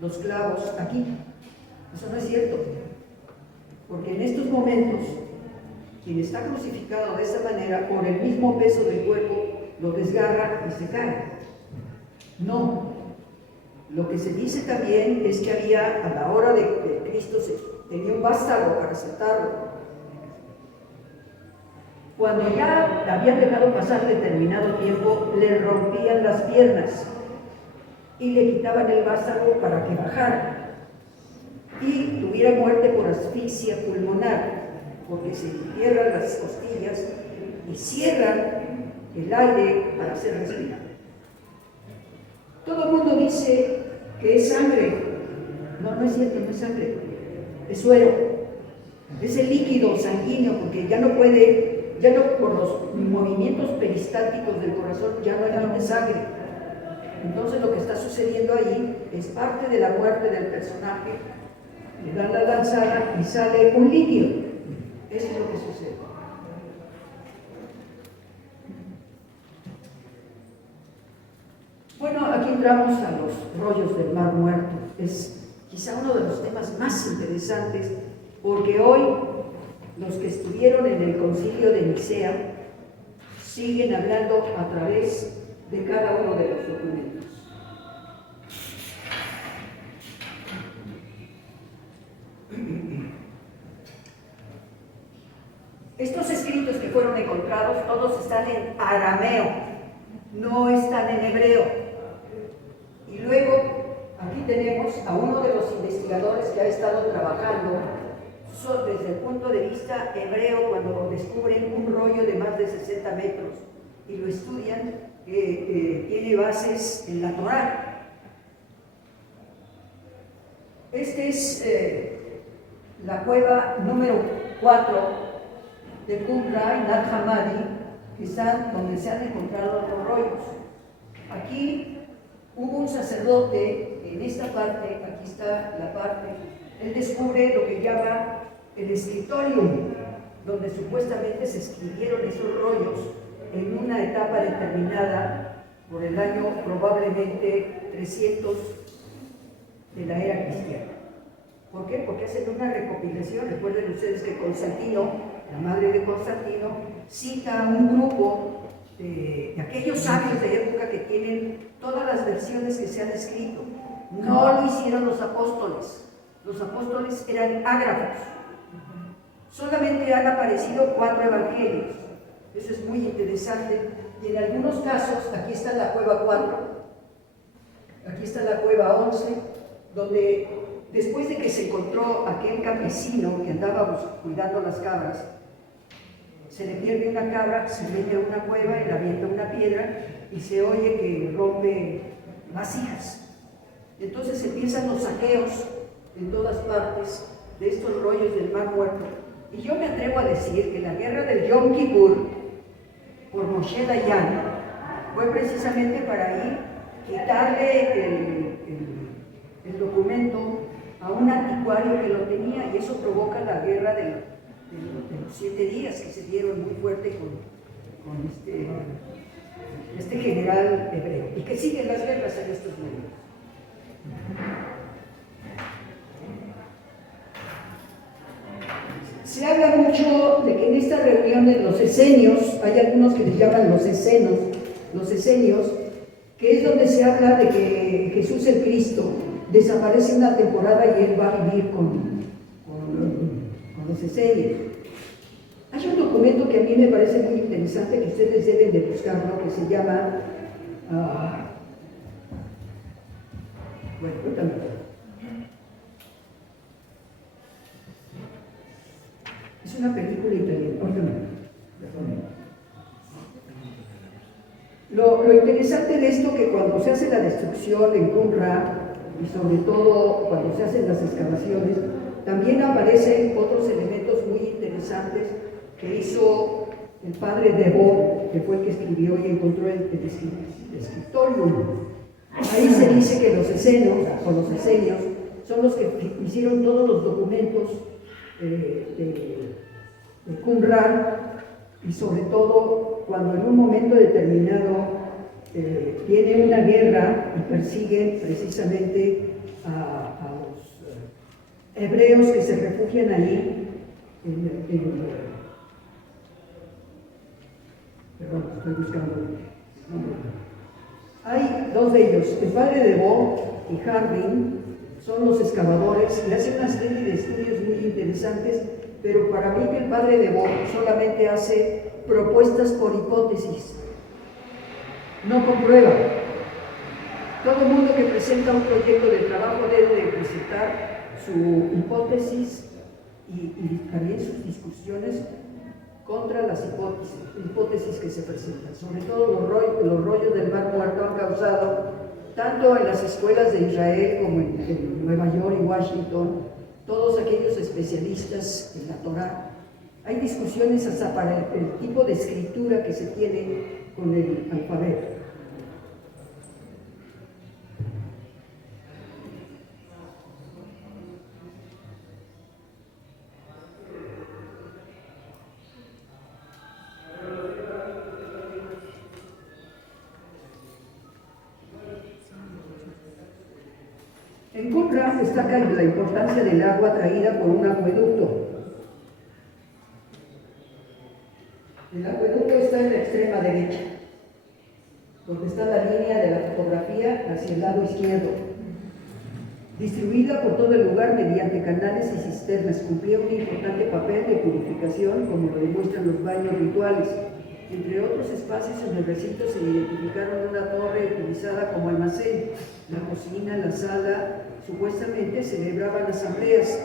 los clavos aquí. Eso no es cierto, porque en estos momentos quien está crucificado de esa manera, por el mismo peso del cuerpo, lo desgarra y se cae. No, lo que se dice también es que había, a la hora de Cristo, tenía un vástago para saltarlo. Cuando ya habían dejado pasar determinado tiempo, le rompían las piernas y le quitaban el vástago para que bajara y tuviera muerte por asfixia pulmonar, porque se entierran las costillas y cierran el aire para hacer respirar. Todo el mundo dice que es sangre. No, no es cierto, no es sangre, es suero, es el líquido sanguíneo, porque ya no puede, ya no, por los movimientos peristálticos del corazón, ya no hay sangre. Entonces lo que está sucediendo ahí es parte de la muerte del personaje. Le dan la lanzada y sale un líquido. Eso es lo que sucede. Bueno, aquí entramos a los rollos del Mar Muerto. Es quizá uno de los temas más interesantes, porque hoy los que estuvieron en el concilio de Nicea siguen hablando a través de cada uno de los documentos. Estos escritos que fueron encontrados, todos están en arameo, no están en hebreo. Y luego, aquí tenemos a uno de los investigadores que ha estado trabajando desde el punto de vista hebreo, cuando descubren un rollo de más de 60 metros y lo estudian, tiene bases en la Torá. Esta es la cueva número 4 de Qumran y Nag Hammadi, que están donde se han encontrado los rollos. Aquí hubo un sacerdote en esta parte, aquí está la parte, él descubre lo que llama el escritorium, donde supuestamente se escribieron esos rollos en una etapa determinada por el año probablemente 300 de la era cristiana. ¿Por qué? Porque hacen una recopilación. Recuerden ustedes que Constantino, la madre de Constantino, cita a un grupo de aquellos sabios de época que tienen todas las versiones que se han escrito. No lo hicieron los apóstoles. Los apóstoles eran ágrafos. Solamente han aparecido 4 evangelios. Eso es muy interesante. Y en algunos casos, aquí está la cueva 4, aquí está la cueva 11, donde después de que se encontró aquel campesino que andaba cuidando las cabras, se le pierde una cabra, se mete a una cueva y le avienta una piedra y se oye que rompe vasijas. Entonces empiezan los saqueos en todas partes de estos rollos del Mar Muerto. Y yo me atrevo a decir que la guerra del Yom Kippur por Moshe Dayan fue precisamente para ir quitarle el documento a un anticuario que lo tenía, y eso provoca la guerra de los 7 días que se dieron muy fuerte con este general hebreo, y que siguen las guerras en estos momentos. Se habla mucho de que en esta reunión de los esenios, hay algunos que les llaman los esenios, que es donde se habla de que Jesús el Cristo desaparece una temporada y él va a vivir con los esenios. Hay un documento que a mí me parece muy interesante, que ustedes deben de buscarlo, que se llama... bueno, cuéntame. Es una película italiana. Lo interesante de esto que cuando se hace la destrucción en Qumran, y sobre todo cuando se hacen las excavaciones, también aparecen otros elementos muy interesantes que hizo el padre Debo, que fue el que escribió y encontró el escritorio. Ahí se dice que los esenios son los que hicieron todos los documentos de Qumran, y sobre todo cuando en un momento determinado tiene una guerra y persiguen precisamente a los hebreos que se refugian ahí perdón, estoy buscando el nombre. Hay dos de ellos, el padre de Bo y Harding, son los excavadores y hacen una serie de estudios muy interesantes, pero para mí que el padre de Bo solamente hace propuestas por hipótesis, no comprueba. Todo el mundo que presenta un proyecto de trabajo debe de presentar su hipótesis y también sus discusiones contra las hipótesis que se presentan. Sobre todo los rollos del Mar Muerto han causado, tanto en las escuelas de Israel como en Nueva York y Washington, todos aquellos especialistas en la Torá, hay discusiones hasta para el tipo de escritura que se tiene con el alfabeto. En Qumran destaca la importancia del agua traída por un acueducto. El acueducto está en la extrema derecha, donde está la línea de la fotografía hacia el lado izquierdo. Distribuida por todo el lugar mediante canales y cisternas, cumplía un importante papel de purificación, como lo demuestran los baños rituales. Entre otros espacios en el recinto se identificaron una torre utilizada como almacén, la cocina, la sala, supuestamente celebraban asambleas,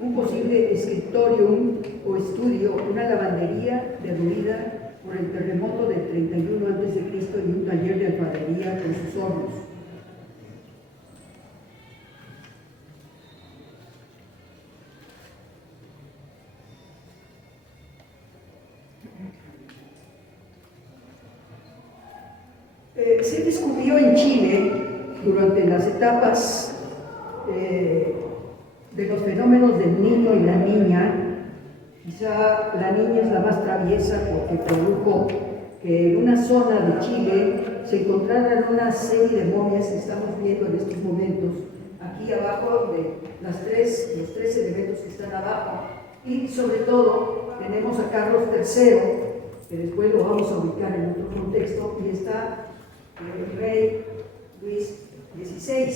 un posible escritorium o estudio, una lavandería derruida por el terremoto del 31 a.C. y un taller de alfarería con sus hornos. Se descubrió en Chile, durante las etapas de los fenómenos del niño y la niña, quizá la niña es la más traviesa porque produjo que en una zona de Chile se encontraran una serie de momias que estamos viendo en estos momentos, aquí abajo de los tres elementos que están abajo, y sobre todo tenemos a Carlos III, que después lo vamos a ubicar en otro contexto, y está el rey Luis XVI,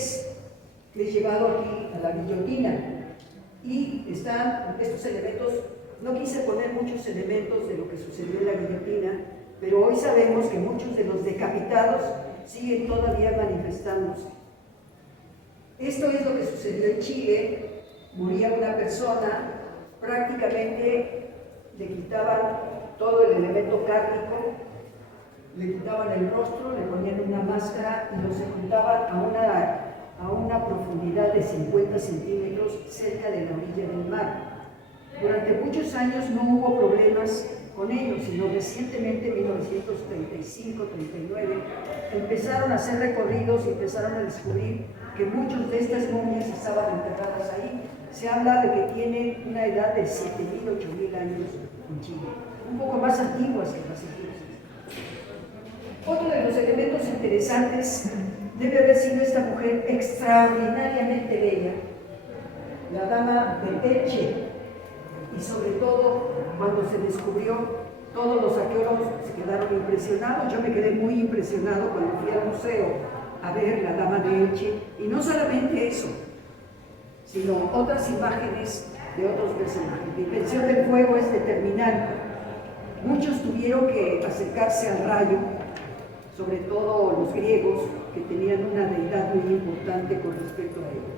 que es llevado aquí a la guillotina. Y están estos elementos, no quise poner muchos elementos de lo que sucedió en la guillotina, pero hoy sabemos que muchos de los decapitados siguen todavía manifestándose. Esto es lo que sucedió en Chile. Moría una persona, prácticamente le quitaban todo el elemento cárnico, le quitaban el rostro, le ponían una máscara y lo sepultaban a una profundidad de 50 centímetros cerca de la orilla del mar. Durante muchos años no hubo problemas con ellos, sino recientemente, en 1935-39, empezaron a hacer recorridos y empezaron a descubrir que muchas de estas momias estaban enterradas ahí. Se habla de que tienen una edad de 7.000, 8.000 años en Chile, un poco más antiguas que las egipcias. Otro de los elementos interesantes debe haber sido esta mujer extraordinariamente bella, la dama de Elche, y sobre todo cuando se descubrió, todos los arqueólogos se quedaron impresionados. Yo me quedé muy impresionado cuando fui al museo a ver la dama de Elche, y no solamente eso, sino otras imágenes de otros personajes. La intención del fuego es determinar muchos tuvieron que acercarse al rayo, sobre todo los griegos, que tenían una deidad muy importante con respecto a ello.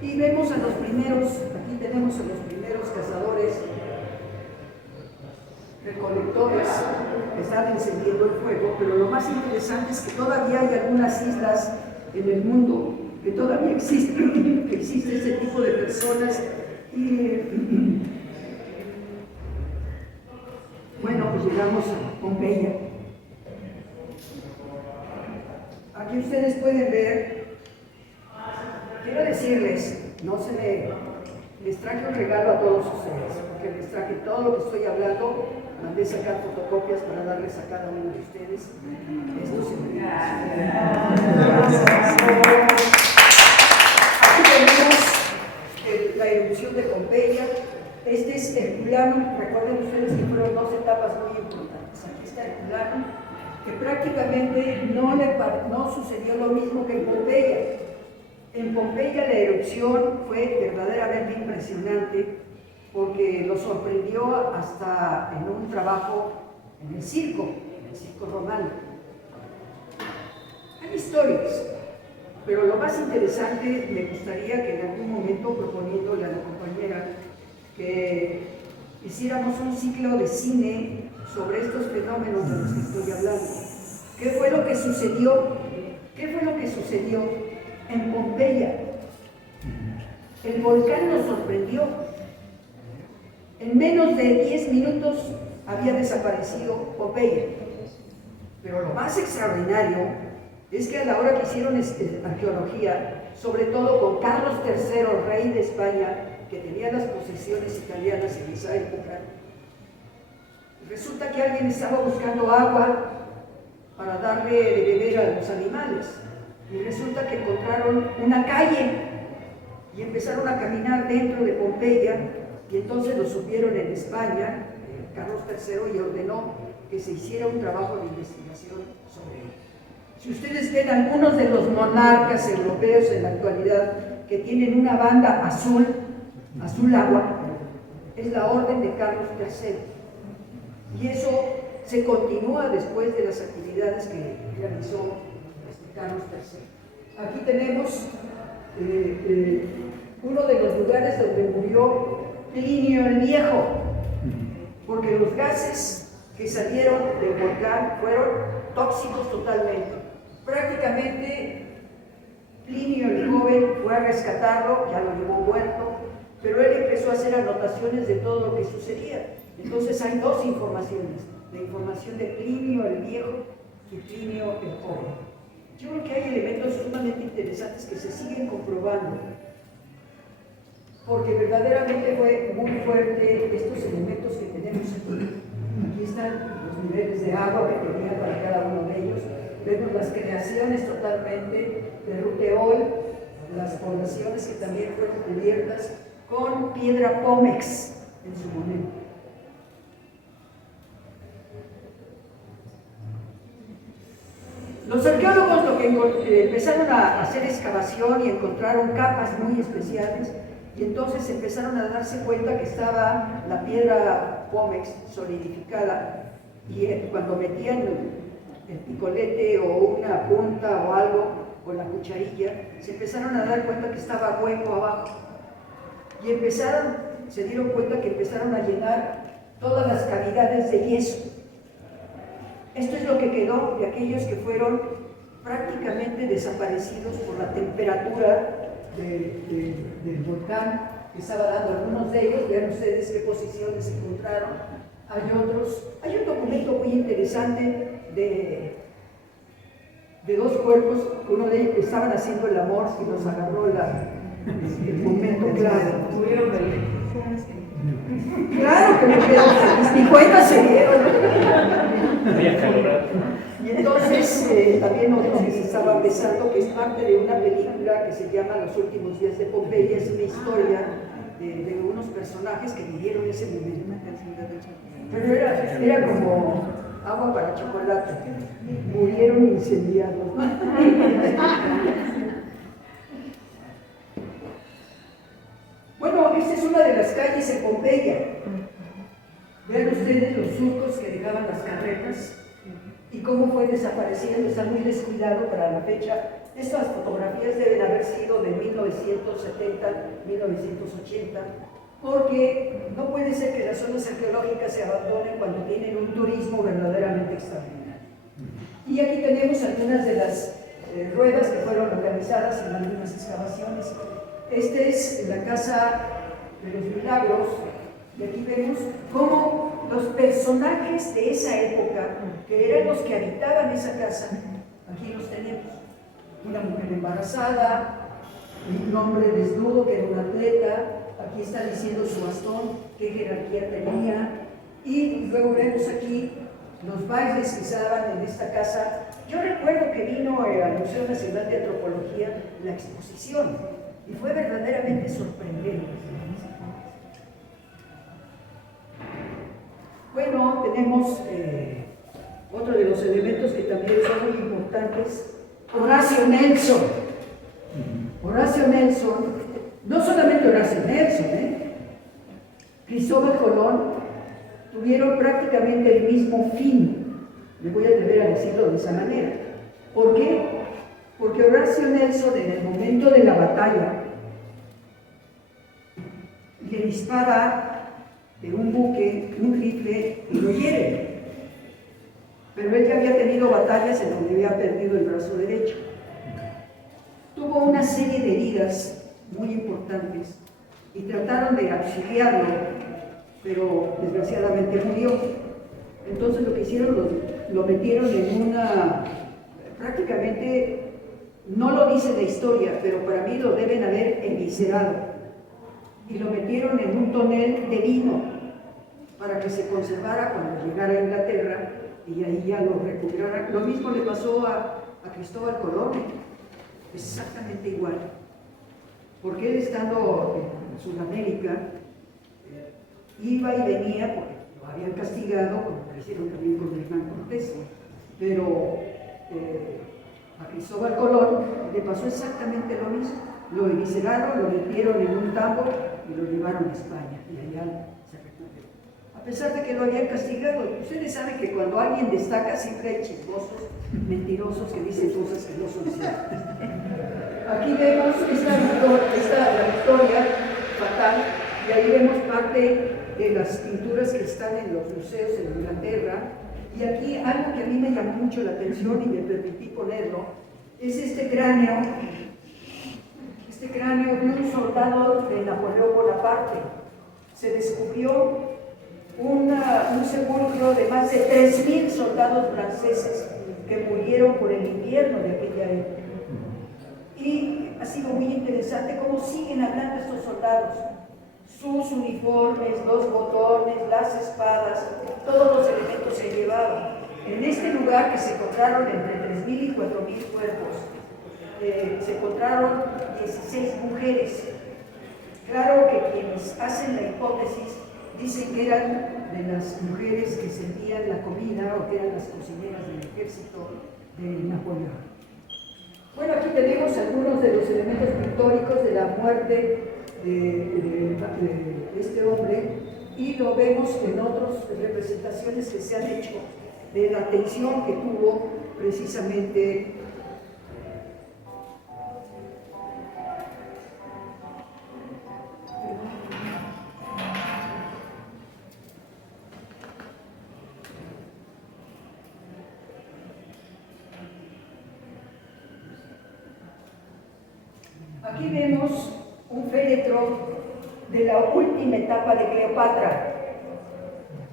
Y vemos a los primeros, aquí tenemos a los primeros cazadores, recolectores que están encendiendo el fuego, pero lo más interesante es que todavía hay algunas islas en el mundo que todavía existen, que existe ese tipo de personas. Y bueno, pues llegamos a Pompeya. Aquí ustedes pueden ver, quiero decirles, les traje un regalo a todos ustedes, porque les traje todo lo que estoy hablando, mandé sacar fotocopias para darles a cada uno de ustedes estos Aquí tenemos la erupción de Pompeya. Este es Herculano. Recuerden ustedes que fueron dos etapas muy importantes. Aquí está Herculano, que prácticamente no sucedió lo mismo que en Pompeya. En Pompeya la erupción fue verdaderamente impresionante porque lo sorprendió hasta en un trabajo en el circo romano. Hay historias, pero lo más interesante me gustaría que en algún momento, proponiéndole a la compañera, que hiciéramos un ciclo de cine sobre estos fenómenos de los que estoy hablando. ¿Qué fue lo que sucedió? ¿Qué fue lo que sucedió en Pompeya? El volcán nos sorprendió. En menos de 10 minutos había desaparecido Pompeya. Pero lo más extraordinario es que a la hora que hicieron arqueología, sobre todo con Carlos III, rey de España, que tenía las posesiones italianas en esa época, resulta que alguien estaba buscando agua para darle de beber a los animales. Y resulta que encontraron una calle y empezaron a caminar dentro de Pompeya, y entonces lo supieron en España, Carlos III, y ordenó que se hiciera un trabajo de investigación sobre él. Si ustedes ven algunos de los monarcas europeos en la actualidad que tienen una banda azul agua, es la orden de Carlos III. Y eso se continúa después de las actividades que realizó Carlos III. Aquí tenemos uno de los lugares donde murió Plinio el Viejo, porque los gases que salieron del volcán fueron tóxicos totalmente. Prácticamente Plinio el Joven fue a rescatarlo, ya lo llevó muerto, pero él empezó a hacer anotaciones de todo lo que sucedía. Entonces hay dos informaciones, la información de Plinio el Viejo y Plinio el Joven. Yo creo que hay elementos sumamente interesantes que se siguen comprobando, porque verdaderamente fue muy fuerte estos elementos que tenemos aquí. Aquí están los niveles de agua que tenían para cada uno de ellos. Vemos las creaciones totalmente de ruteol, las poblaciones que también fueron cubiertas con piedra pómex en su momento. Los arqueólogos lo que empezaron a hacer excavación y encontraron capas muy especiales, y entonces empezaron a darse cuenta que estaba la piedra pómex solidificada, y cuando metían el picolete o una punta o algo con la cucharilla, se empezaron a dar cuenta que estaba hueco abajo, y se dieron cuenta que empezaron a llenar todas las cavidades de yeso. Esto es lo que quedó de aquellos que fueron prácticamente desaparecidos por la temperatura del volcán que estaba dando. Algunos de ellos, vean ustedes qué posiciones encontraron. Hay un documento muy interesante de dos cuerpos, uno de ellos que estaban haciendo el amor y los agarró el momento clave. Claro que murieron, mis 50 se dieron. Y entonces también otros que se estaban besando, que es parte de una película que se llama Los últimos días de Pompeya. Es una historia de unos personajes que vivieron ese momento. Pero era como agua para chocolate. Murieron incendiados. Bueno, esta es una de las calles en Pompeya. Vean ustedes ustedes los surcos que dejaban las carretas y cómo fue desapareciendo, está muy descuidado para la fecha. Estas fotografías deben haber sido de 1970, 1980, porque no puede ser que las zonas arqueológicas se abandonen cuando tienen un turismo verdaderamente extraordinario. Y aquí tenemos algunas de las ruedas que fueron localizadas en algunas excavaciones. Esta es la Casa de los Milagros, y aquí vemos cómo los personajes de esa época, que eran los que habitaban esa casa, aquí los tenemos. Una mujer embarazada, un hombre desnudo que era un atleta, aquí está diciendo su bastón, qué jerarquía tenía, y luego vemos aquí los bailes que se daban en esta casa. Yo recuerdo que vino al Museo Nacional de Antropología la exposición, y fue verdaderamente sorprendente. Bueno, tenemos otro de los elementos que también son muy importantes, Horacio Nelson. Horacio Nelson, no solamente Horacio Nelson, Cristóbal Colón, tuvieron prácticamente el mismo fin, me voy a atrever a decirlo de esa manera. ¿Por qué? Porque Horacio Nelson, en el momento de la batalla, le dispara de un buque, un rifle, y lo hiere. Pero él ya había tenido batallas en donde había perdido el brazo derecho. Tuvo una serie de heridas muy importantes y trataron de auxiliarlo, pero desgraciadamente murió. Entonces lo que hicieron, lo metieron en una, prácticamente, no lo dice la historia, pero para mí lo deben haber eviscerado. Y lo metieron en un tonel de vino para que se conservara cuando llegara a Inglaterra y ahí ya lo recuperaran. Lo mismo le pasó a Cristóbal Colón, exactamente igual, porque él estando en Sudamérica iba y venía, porque lo habían castigado, como lo hicieron también con Hernán Cortés, pero a Cristóbal Colón le pasó exactamente lo mismo. Lo evisceraron, lo metieron en un tambo y lo llevaron a España, y allá se recuperó. A pesar de que lo habían castigado, ustedes saben que cuando alguien destaca siempre hay chismosos, mentirosos que dicen cosas que no son ciertas. Aquí vemos la victoria fatal, y ahí vemos parte de las pinturas que están en los museos en Inglaterra. Y aquí algo que a mí me llamó mucho la atención y me permití ponerlo, es este cráneo de un soldado de Napoleón Bonaparte. Se descubrió un sepulcro de más de 3.000 soldados franceses que murieron por el invierno de aquella época. Y ha sido muy interesante cómo siguen hablando estos soldados. Sus uniformes, los botones, las espadas, todos los elementos que llevaban. En este lugar que se encontraron entre 3.000 y 4.000 cuerpos, se encontraron 16 mujeres. Claro que quienes hacen la hipótesis dicen que eran de las mujeres que servían la comida o que eran las cocineras del ejército de Napoleón. Bueno, aquí tenemos algunos de los elementos pictóricos de la muerte de este hombre, y lo vemos en otras representaciones que se han hecho de la atención que tuvo precisamente aquí vemos un féretro de la última etapa de Cleopatra.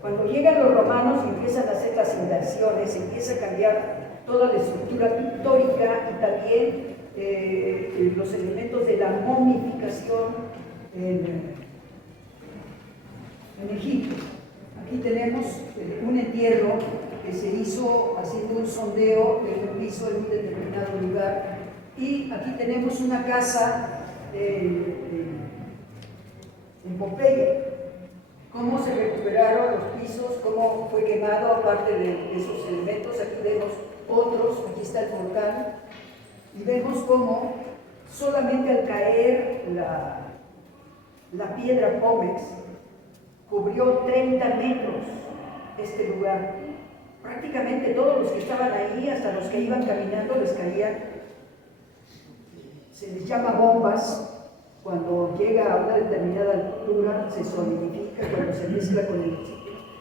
Cuando llegan los romanos y empiezan a hacer las inversiones, empieza a cambiar toda la estructura pictórica y también los elementos de la momificación en Egipto. Aquí tenemos un entierro que se hizo haciendo un sondeo en un piso en un determinado lugar, y aquí tenemos una casa en Pompeya. Cómo se recuperaron los pisos, cómo fue quemado aparte de esos elementos. Aquí vemos otros, aquí está el volcán, y vemos cómo solamente al caer la piedra Pómex cubrió 30 metros este lugar. Prácticamente todos los que estaban ahí, hasta los que iban caminando, les caían, se les llama bombas. Cuando llega a una determinada altura se solidifica, cuando se mezcla con el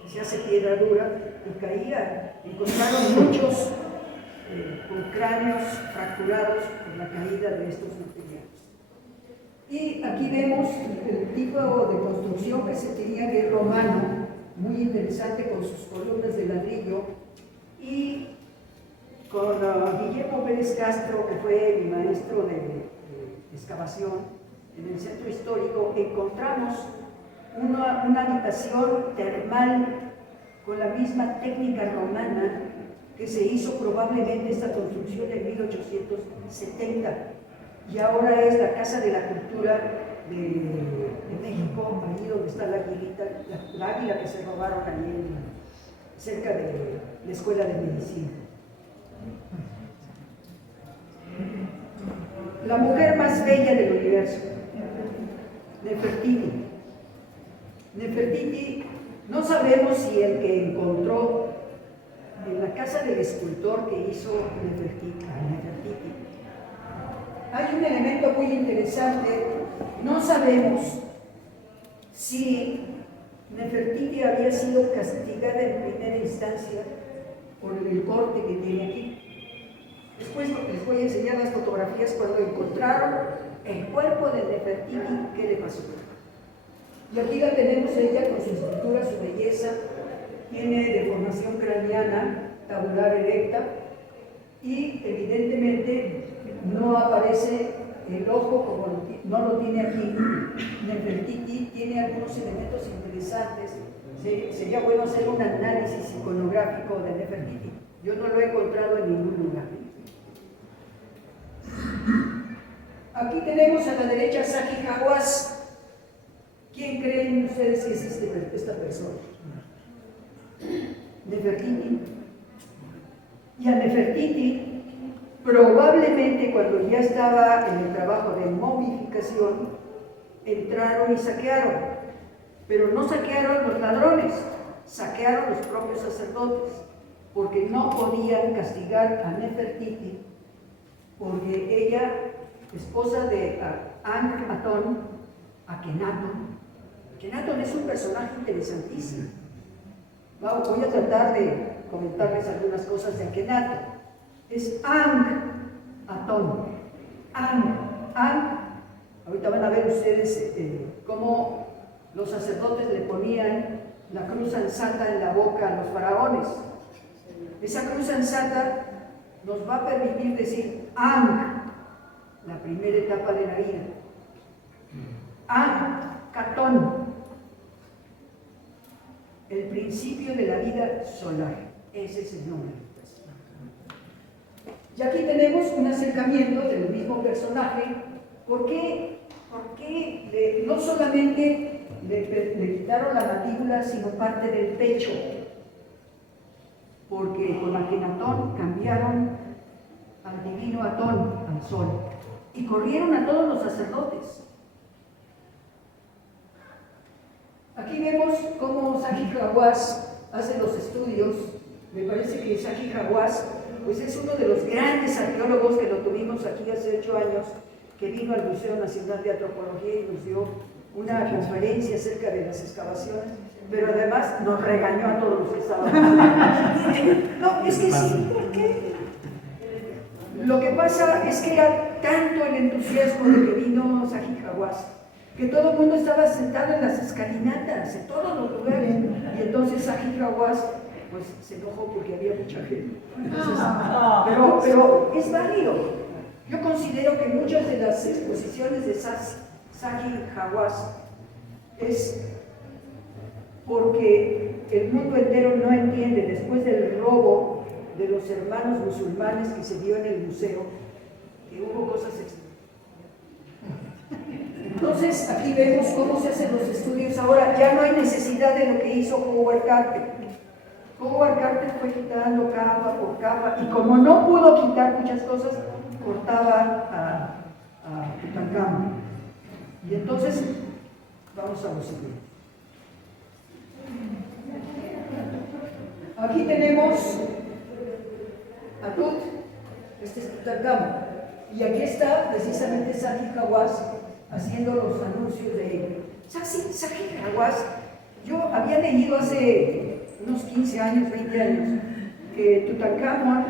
se hace piedra dura y caía. Encontraron muchos con cráneos fracturados por la caída de estos materiales. Y aquí vemos el tipo de construcción que se tenía, que es romano, muy interesante, con sus columnas de ladrillo, y con Guillermo Pérez Castro, que fue mi maestro de excavación en el centro histórico, encontramos una habitación termal con la misma técnica romana que se hizo probablemente esta construcción en 1870, y ahora es la Casa de la Cultura de México, allí donde está la aguilita, la águila que se robaron allí cerca de la Escuela de Medicina. La mujer más bella del universo, Nefertiti. Nefertiti, no sabemos si el que encontró en la casa del escultor que hizo Nefertiti. Hay un elemento muy interesante. No sabemos si Nefertiti había sido castigada en primera instancia por el corte que tiene aquí. Después les voy a enseñar las fotografías cuando encontraron el cuerpo de Nefertiti, qué le pasó. Y aquí la tenemos ella con su estructura, su belleza, tiene deformación craneana, tabular erecta, y evidentemente no aparece el ojo como no lo tiene aquí. Nefertiti tiene algunos elementos interesantes. Sería bueno hacer un análisis iconográfico de Nefertiti. Yo no lo he encontrado en ningún lugar. Aquí tenemos a la derecha a Zahi Hawass. ¿Quién creen ustedes que es esta persona? Nefertiti. Y a Nefertiti, probablemente cuando ya estaba en el trabajo de momificación, entraron y saquearon. Pero no saquearon los ladrones, saquearon los propios sacerdotes, porque no podían castigar a Nefertiti, porque ella, esposa de Akhenaton, Akhenaton es un personaje interesantísimo. Voy a tratar de comentarles algunas cosas de Akhenaton. Es Akhenaton. Ahorita van a ver ustedes cómo los sacerdotes le ponían la cruz ansata en la boca a los faraones. Esa cruz ansata nos va a permitir decir la primera etapa de la vida. Catón, el principio de la vida solar. Ese es el nombre. Y aquí tenemos un acercamiento del mismo personaje. ¿Por qué no solamente le quitaron la mandíbula, sino parte del pecho? Porque con Akhenaton cambiaron al divino Atón, al sol, y corrieron a todos los sacerdotes. Aquí vemos cómo Zahi Hawass hace los estudios. Me parece que Zahi Hawass pues es uno de los grandes arqueólogos que lo tuvimos aquí hace 8 años, que vino al Museo Nacional de Antropología y nos dio una conferencia acerca de las excavaciones, pero además nos regañó a todos los que estaban. No, es que sí, ¿por qué? Lo que pasa es que era tanto el entusiasmo de que vino Zahi Hawass, que todo el mundo estaba sentado en las escalinatas, en todos los lugares, y entonces Zahi Hawass pues se enojó porque había mucha gente. Entonces, pero es válido. Yo considero que muchas de las exposiciones de Zahi Hawass es porque el mundo entero no entiende, después del robo de los hermanos musulmanes que se dio en el museo, que hubo cosas extrañas. Entonces aquí vemos cómo se hacen los estudios. Ahora ya no hay necesidad de lo que hizo Howard Carter. Howard Carter fue quitando capa por capa, y como no pudo quitar muchas cosas, cortaba a Tutankamón. Y entonces vamos a lo siguiente. Aquí tenemos a Tut, este es Tutankamón, y aquí está precisamente Zahi Hawass haciendo los anuncios de él. Zahi Hawass, yo había leído hace unos 15 años, 20 años, que Tutankamón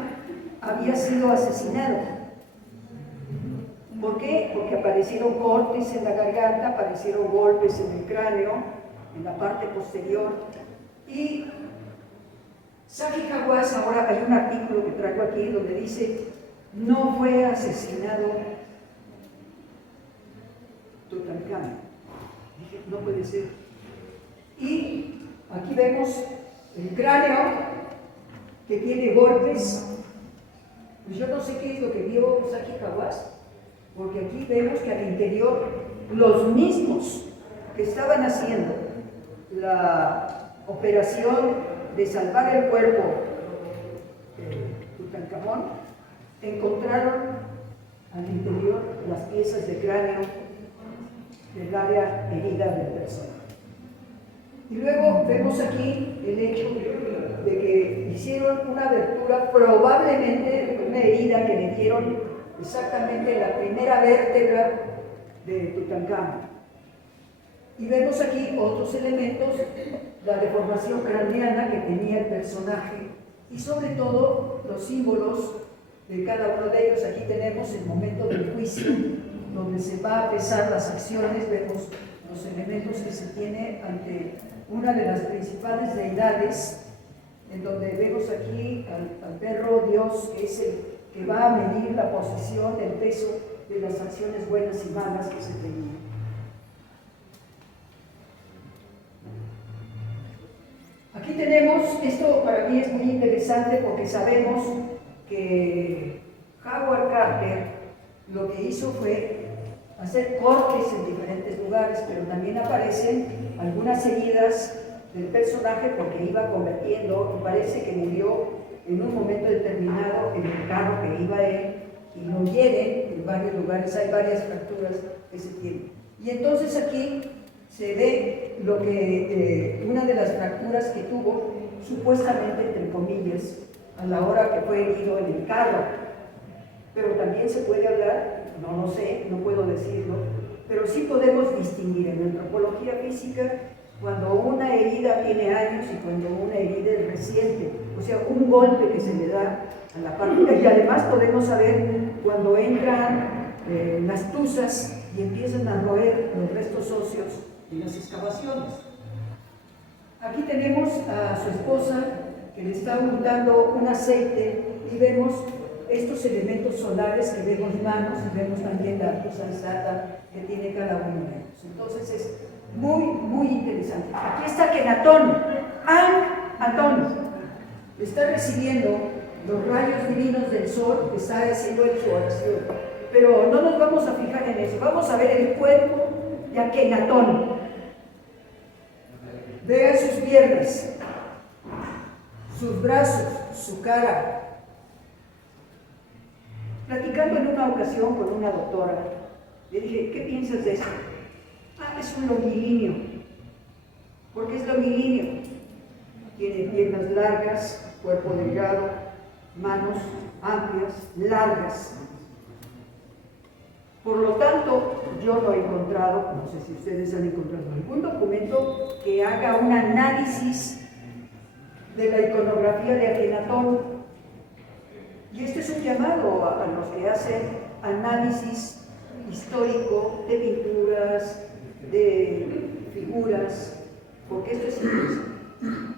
había sido asesinado. ¿Por qué? Porque aparecieron cortes en la garganta, aparecieron golpes en el cráneo, en la parte posterior, y Zahi Hawass, ahora hay un artículo que traigo aquí donde dice, no fue asesinado Tutankamón. Dije, no puede ser. Y aquí vemos el cráneo que tiene golpes. Pues yo no sé qué es lo que vio Zahi Hawass, porque aquí vemos que al interior los mismos que estaban haciendo la operación de salvar el cuerpo de Tutankamón, encontraron al interior las piezas de cráneo del área herida del personaje. Y luego vemos aquí el hecho de que hicieron una abertura, probablemente una herida que le dieron exactamente la primera vértebra de Tutankamón. Y vemos aquí otros elementos, la deformación craneana que tenía el personaje y sobre todo los símbolos de cada uno de ellos. Aquí tenemos el momento del juicio, donde se va a pesar las acciones, vemos los elementos que se tiene ante una de las principales deidades, en donde vemos aquí al perro Dios, que es el que va a medir la posición, el peso de las acciones buenas y malas que se tenían. Aquí tenemos, esto para mí es muy interesante porque sabemos que Howard Carter lo que hizo fue hacer cortes en diferentes lugares, pero también aparecen algunas heridas del personaje porque iba convertiendo, y parece que murió en un momento determinado en el carro que iba él, y lo hieren en varios lugares, hay varias fracturas que se tienen. Y entonces aquí se ve lo que una de las fracturas que tuvo, supuestamente, entre comillas, a la hora que fue herido en el carro. Pero también se puede hablar, no lo sé, no puedo decirlo, pero sí podemos distinguir en la antropología física cuando una herida tiene años y cuando una herida es reciente, o sea, un golpe que se le da a la parte. Y además podemos saber cuando entran las tuzas y empiezan a roer los restos óseos de las excavaciones. Aquí tenemos a su esposa que le está untando un aceite y vemos estos elementos solares que vemos manos y vemos también la tusa sata que tiene cada uno de ellos. Entonces es muy, muy interesante. Aquí está Kenatón, Anatón, está recibiendo los rayos divinos del sol que está haciendo en su oración. Pero no nos vamos a fijar en eso, vamos a ver el cuerpo de Akenatón. Vea sus piernas, sus brazos, su cara. Platicando en una ocasión con una doctora, le dije, ¿qué piensas de eso? Es un longilineo. ¿Por qué es longilineo? Tiene piernas largas, cuerpo delgado, manos amplias, largas. Por lo tanto, yo no he encontrado, no sé si ustedes han encontrado algún documento que haga un análisis de la iconografía de Akenatón. Y este es un llamado a los que hacen análisis histórico de pinturas, de figuras, porque esto es interesante.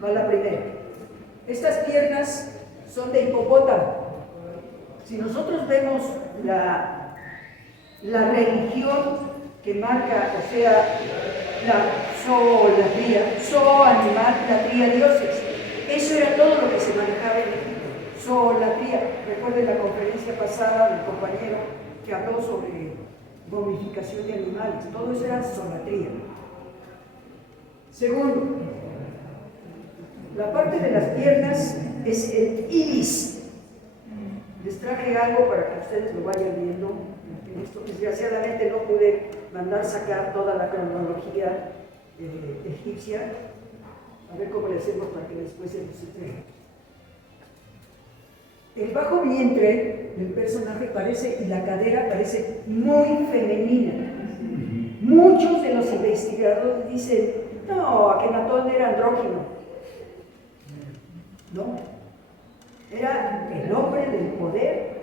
Va la primera. Estas piernas son de hipopótamo. Si nosotros vemos la religión que marca, o sea, la zoolatría, zoo animal, latría dioses, eso era todo lo que se manejaba en Egipto, zoolatría. Recuerden la conferencia pasada del compañero que habló sobre momificación de animales, todo eso era zoolatría. Segundo, la parte de las piernas es el ibis. Les traje algo para que ustedes lo vayan viendo. Esto, desgraciadamente no pude mandar sacar toda la cronología egipcia. A ver cómo le hacemos para que después se los entregue. El bajo vientre del personaje parece, y la cadera parece muy femenina. Muchos de los investigadores dicen, no, Akenatón era andrógino. No, era el hombre del poder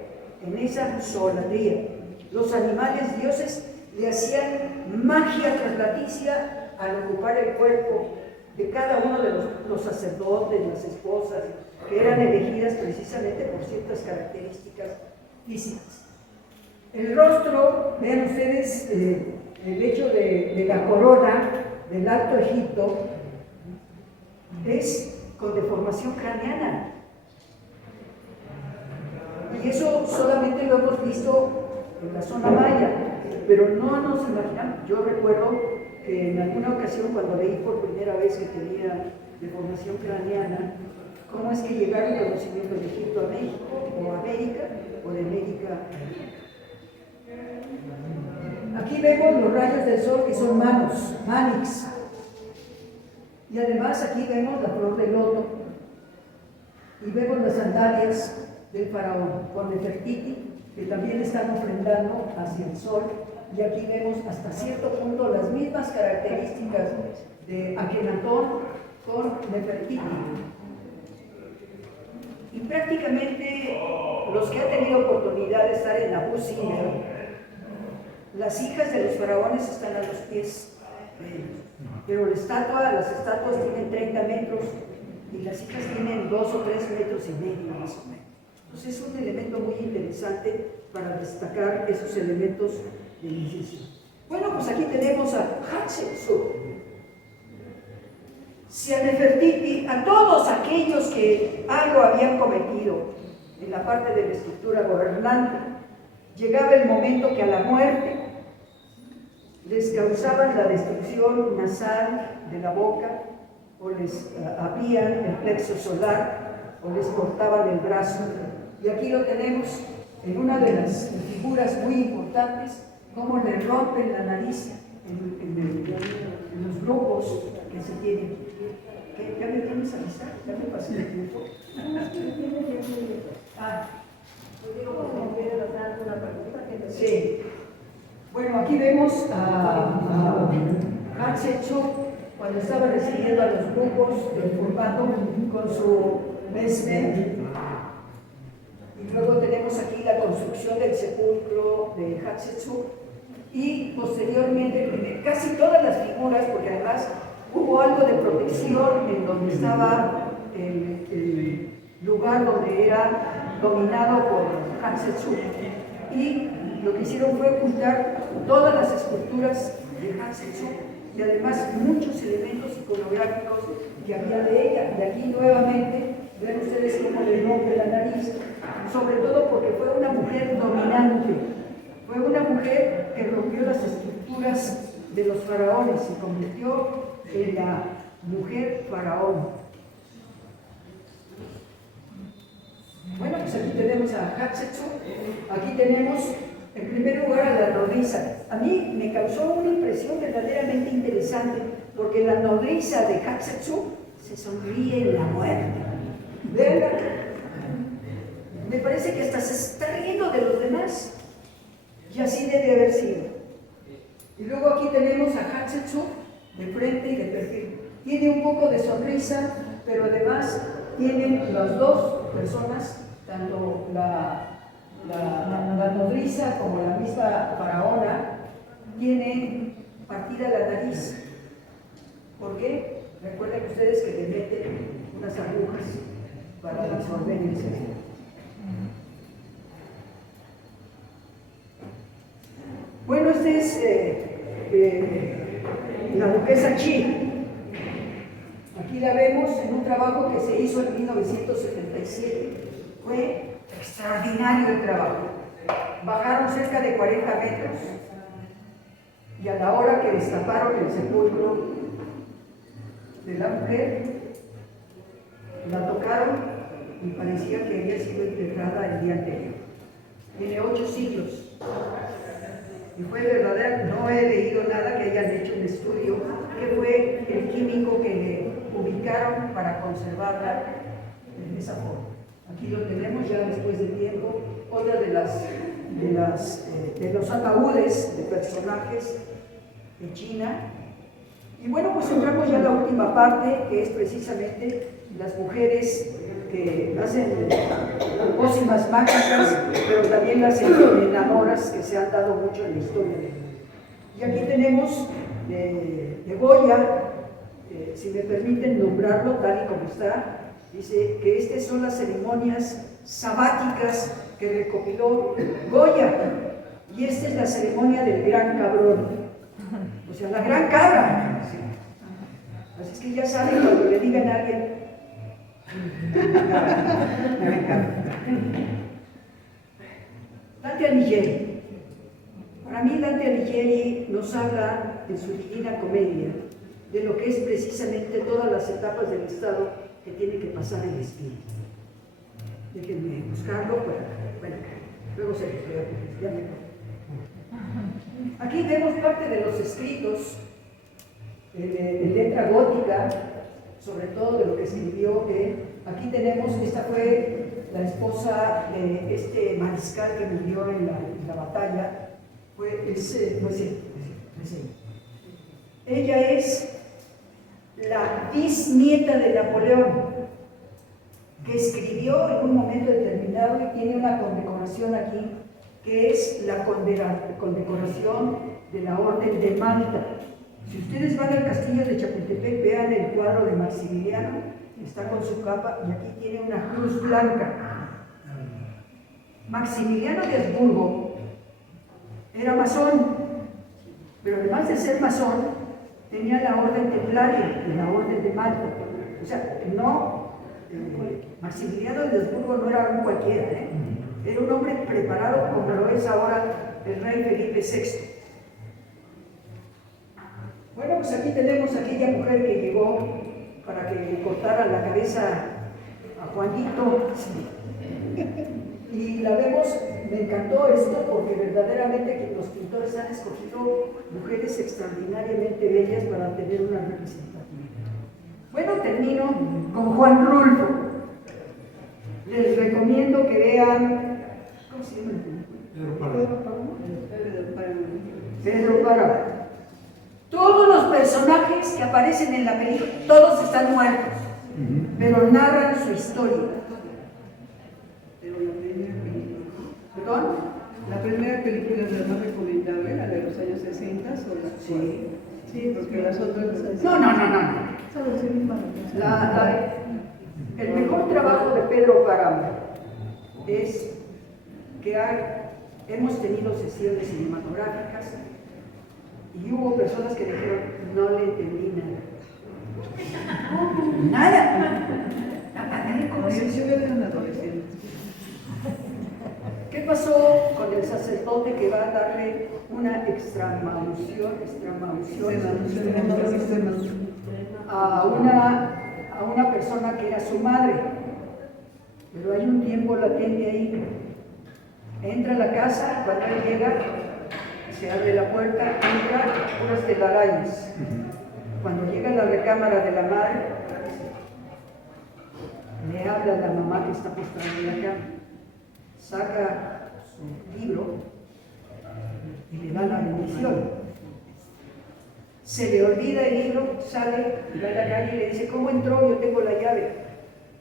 en esa solatría. Los animales dioses le hacían magia traslaticia al ocupar el cuerpo de cada uno de los sacerdotes, las esposas, que eran elegidas precisamente por ciertas características físicas. El rostro, vean ustedes, el hecho de la corona del Alto Egipto es con deformación craneana. Y eso solamente lo hemos visto en la zona maya, pero no nos imaginamos. Yo recuerdo que en alguna ocasión, cuando leí por primera vez que tenía deformación craneana, cómo es que llegaron el conocimiento de Egipto a México, o a América, o de América a México. Aquí vemos los rayos del sol que son manos, manix. Y además aquí vemos la flor de loto y vemos las sandalias del faraón con Nefertiti, que también están ofrendando hacia el sol. Y aquí vemos hasta cierto punto las mismas características de Akenatón con Nefertiti. Y prácticamente los que han tenido oportunidad de estar en Abu Simbel, las hijas de los faraones están a los pies de ellos. Pero las estatuas tienen 30 metros y las hijas tienen 2 o 3 metros y medio más o menos. Entonces es un elemento muy interesante para destacar esos elementos de inicio. Bueno, pues aquí tenemos a Hatshepsut. Si a Nefertiti, a todos aquellos que algo habían cometido en la parte de la estructura gobernante, llegaba el momento que a la muerte les causaban la destrucción nasal de la boca, o les abrían el plexo solar, o les cortaban el brazo. Y aquí lo tenemos en una de las figuras muy importantes, cómo le rompen la nariz en los grupos que se tienen. ¿Ya me tienes a avisar? ¿Ya me pasé el tiempo? Sí. Bueno, aquí vemos a Hatshepsut cuando estaba recibiendo a los grupos del formato con su mesme. Y luego tenemos aquí la construcción del sepulcro de Hatshepsut. Y posteriormente, casi todas las figuras, porque además hubo algo de protección en donde estaba el lugar donde era dominado por Hatshepsut. Y lo que hicieron fue ocultar todas las esculturas de Hatshepsut y además muchos elementos iconográficos que había de ella. Y aquí nuevamente ven ustedes cómo le rompe la nariz, sobre todo porque fue una mujer dominante, fue una mujer que rompió las estructuras de los faraones y se convirtió en la mujer faraón. Bueno, pues aquí tenemos a Hatshepsut, aquí tenemos en primer lugar a la nodriza. A mí me causó una impresión verdaderamente interesante, porque la nodriza de Hatshepsut se sonríe en la muerte. ¿Verdad? Me parece que hasta se está riendo de los demás, y así debe haber sido. Y luego aquí tenemos a Hatshepsut de frente y de perfil. Tiene un poco de sonrisa, pero además tienen las dos personas, tanto la nodriza como la misma faraona, tiene partida la nariz. ¿Por qué? Recuerden ustedes que le meten unas agujas para absorber el cerebro. Bueno, esta es la duquesa Chi. Aquí la vemos en un trabajo que se hizo en 1977. Fue extraordinario el trabajo. Bajaron cerca de 40 metros y a la hora que destaparon el sepulcro de la mujer, la tocaron y parecía que había sido enterrada el día anterior. Tiene 8 siglos. Y fue verdadera, no he leído nada que hayan hecho un estudio, que fue el químico que le ubicaron para conservarla en esa forma. Aquí lo tenemos ya después de tiempo. Otra de los ataúdes de personajes de China. Y bueno, pues entramos ya a la última parte, que es precisamente las mujeres que hacen pócimas mágicas, pero también las envenenadoras que se han dado mucho en la historia. Y aquí tenemos de Goya, si me permiten nombrarlo tal y como está, dice que estas son las ceremonias sabáticas que recopiló Goya, y esta es la ceremonia del gran cabrón, o sea, la gran cabra. Así es que ya saben, cuando le digan a alguien, Dante Alighieri. Para mí Dante Alighieri nos habla en su Divina Comedia de lo que es precisamente todas las etapas del estado que tiene que pasar el espíritu. Déjenme buscarlo, bueno, luego se los veo, ya me acuerdo. Aquí vemos parte de los escritos en letra gótica, sobre todo de lo que escribió él. Aquí tenemos, esta fue la esposa de este mariscal que murió en la batalla, ella es la bisnieta de Napoleón, que escribió en un momento determinado y tiene una condecoración aquí, que es la condecoración de la Orden de Malta. Si ustedes van al castillo de Chapultepec, vean el cuadro de Maximiliano, está con su capa y aquí tiene una cruz blanca. Maximiliano de Habsburgo era masón, pero además de ser masón, tenía la orden templaria y la orden de Malta. O sea, Maximiliano de Habsburgo no era un cualquiera, era un hombre preparado como lo es ahora el rey Felipe VI. Bueno, pues aquí tenemos a aquella mujer que llegó para que le cortara la cabeza a Juanito. Y la vemos, me encantó esto porque verdaderamente que los pintores han escogido mujeres extraordinariamente bellas para tener una representatividad. Bueno, termino con Juan Rulfo. Les recomiendo que vean, ¿cómo se llama? Pedro Páramo. Todos los personajes que aparecen en la película, todos están muertos, pero narran su historia. Pero la primera película. ¿Perdón? La primera película es la más recomendable, la de los años 60, o la... Sí. Sí, porque las otras... No. El mejor trabajo de Pedro Páramo es que hemos tenido sesiones cinematográficas y hubo personas que dijeron, no le entendí nada. Nada. Como yo era un adolescente. ¿Qué pasó con el sacerdote que va a darle una extramaunción a una persona que era su madre? Pero hay un tiempo latente ahí. Entra a la casa, cuando él llega, se abre la puerta, entra unas telarañas. Cuando llega a la recámara de la madre, le habla a la mamá que está postrada en la cama, saca su libro y le da la bendición. Se le olvida el libro, sale y va a la calle y le dice, ¿cómo entró? Yo tengo la llave.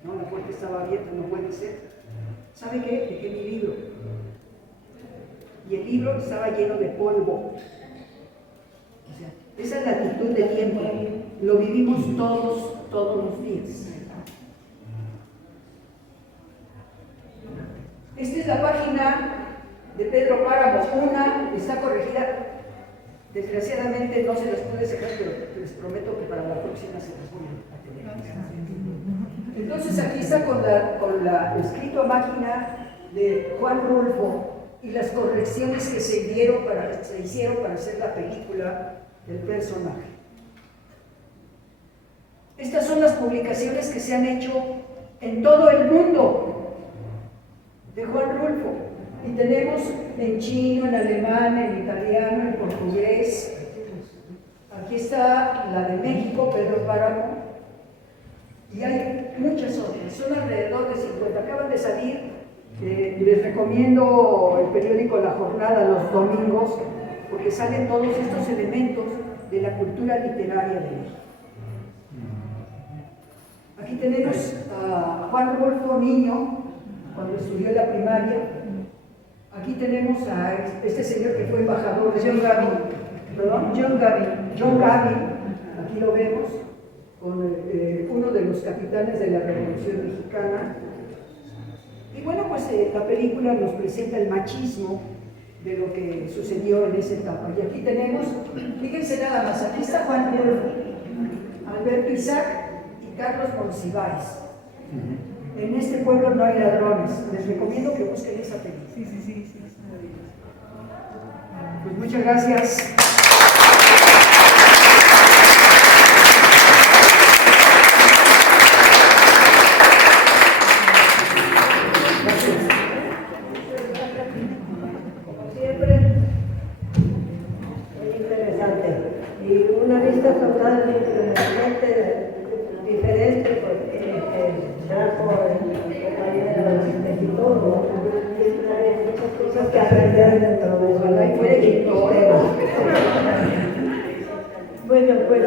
No, la puerta estaba abierta, no puede ser. ¿Sabe qué? Dejé mi libro. Y el libro estaba lleno de polvo. O sea, esa es la actitud de tiempo. Lo vivimos todos los días. Esta es la página de Pedro Páramo. Una está corregida. Desgraciadamente no se las pude sacar, pero les prometo que para la próxima se las voy a tener. Entonces aquí está con la escrito a máquina de Juan Rulfo y las correcciones que se hicieron para hacer la película del personaje. Estas son las publicaciones que se han hecho en todo el mundo de Juan Rulfo. Y tenemos en chino, en alemán, en italiano, en portugués. Aquí está la de México, Pedro Páramo. Y hay muchas otras, son alrededor de 50. Acaban de salir, les recomiendo el periódico La Jornada los domingos, porque salen todos estos elementos de la cultura literaria de México. Aquí tenemos a Juan Rodolfo Niño, cuando estudió en la primaria. Aquí tenemos a este señor que fue embajador de John Gavin. ¿Perdón? John Gavin, aquí lo vemos, con uno de los capitanes de la Revolución Mexicana. Y bueno, pues la película nos presenta el machismo de lo que sucedió en esa etapa. Y aquí tenemos, fíjense nada más, aquí está Juan Rodolfo, Alberto Isaac y Carlos Monsiváis. En este pueblo no hay ladrones. Les recomiendo que busquen esa película. Sí. Pues muchas gracias. Como siempre, muy interesante. Y una vista totalmente diferente, porque trajo el compañero de Quito, siempre hay muchas cosas que aprender dentro de eso. Ojalá y fuera Quito. Bueno, pues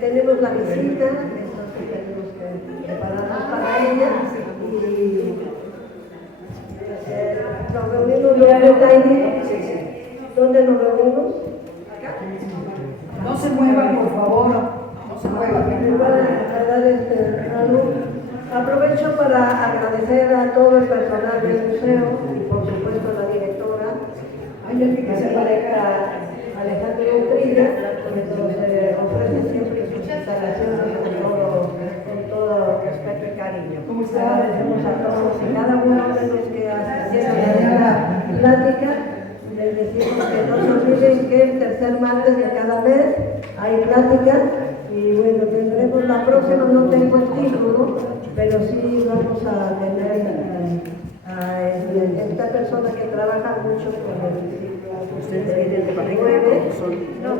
tenemos la visita, entonces tenemos que prepararnos para ella y nos reunimos luego, Taini. ¿Dónde nos reunimos? No se muevan, por favor. No se muevan. Aprovecho para agradecer a todo el personal del museo y por supuesto a la directora, que se parezca Alejandro Utrilla, que nos ofrece siempre sus instalaciones con todo respeto y cariño. ¿Cómo está? Agradecemos a todos y cada uno de los que asistieron a la plática. Les decimos que no se olviden que el tercer martes de cada mes hay plática. Y bueno, tendremos la próxima, no tengo el título, pero sí vamos a tener a esta persona que trabaja mucho con el ciclo de 19, con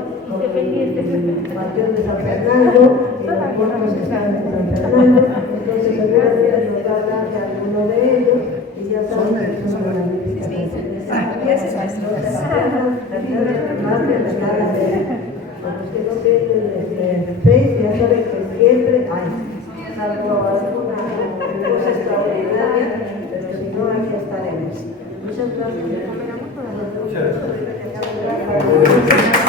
Panteón de San Fernando y los pueblos que están en San Fernando. Entonces seguramente nos va a hablar de alguno de ellos y ya saben que son los que no tienen Facebook, ya saben que siempre hay, salvo alguna cosa extraordinaria, pero si no, aquí estaremos. Muchas gracias. Muchas gracias.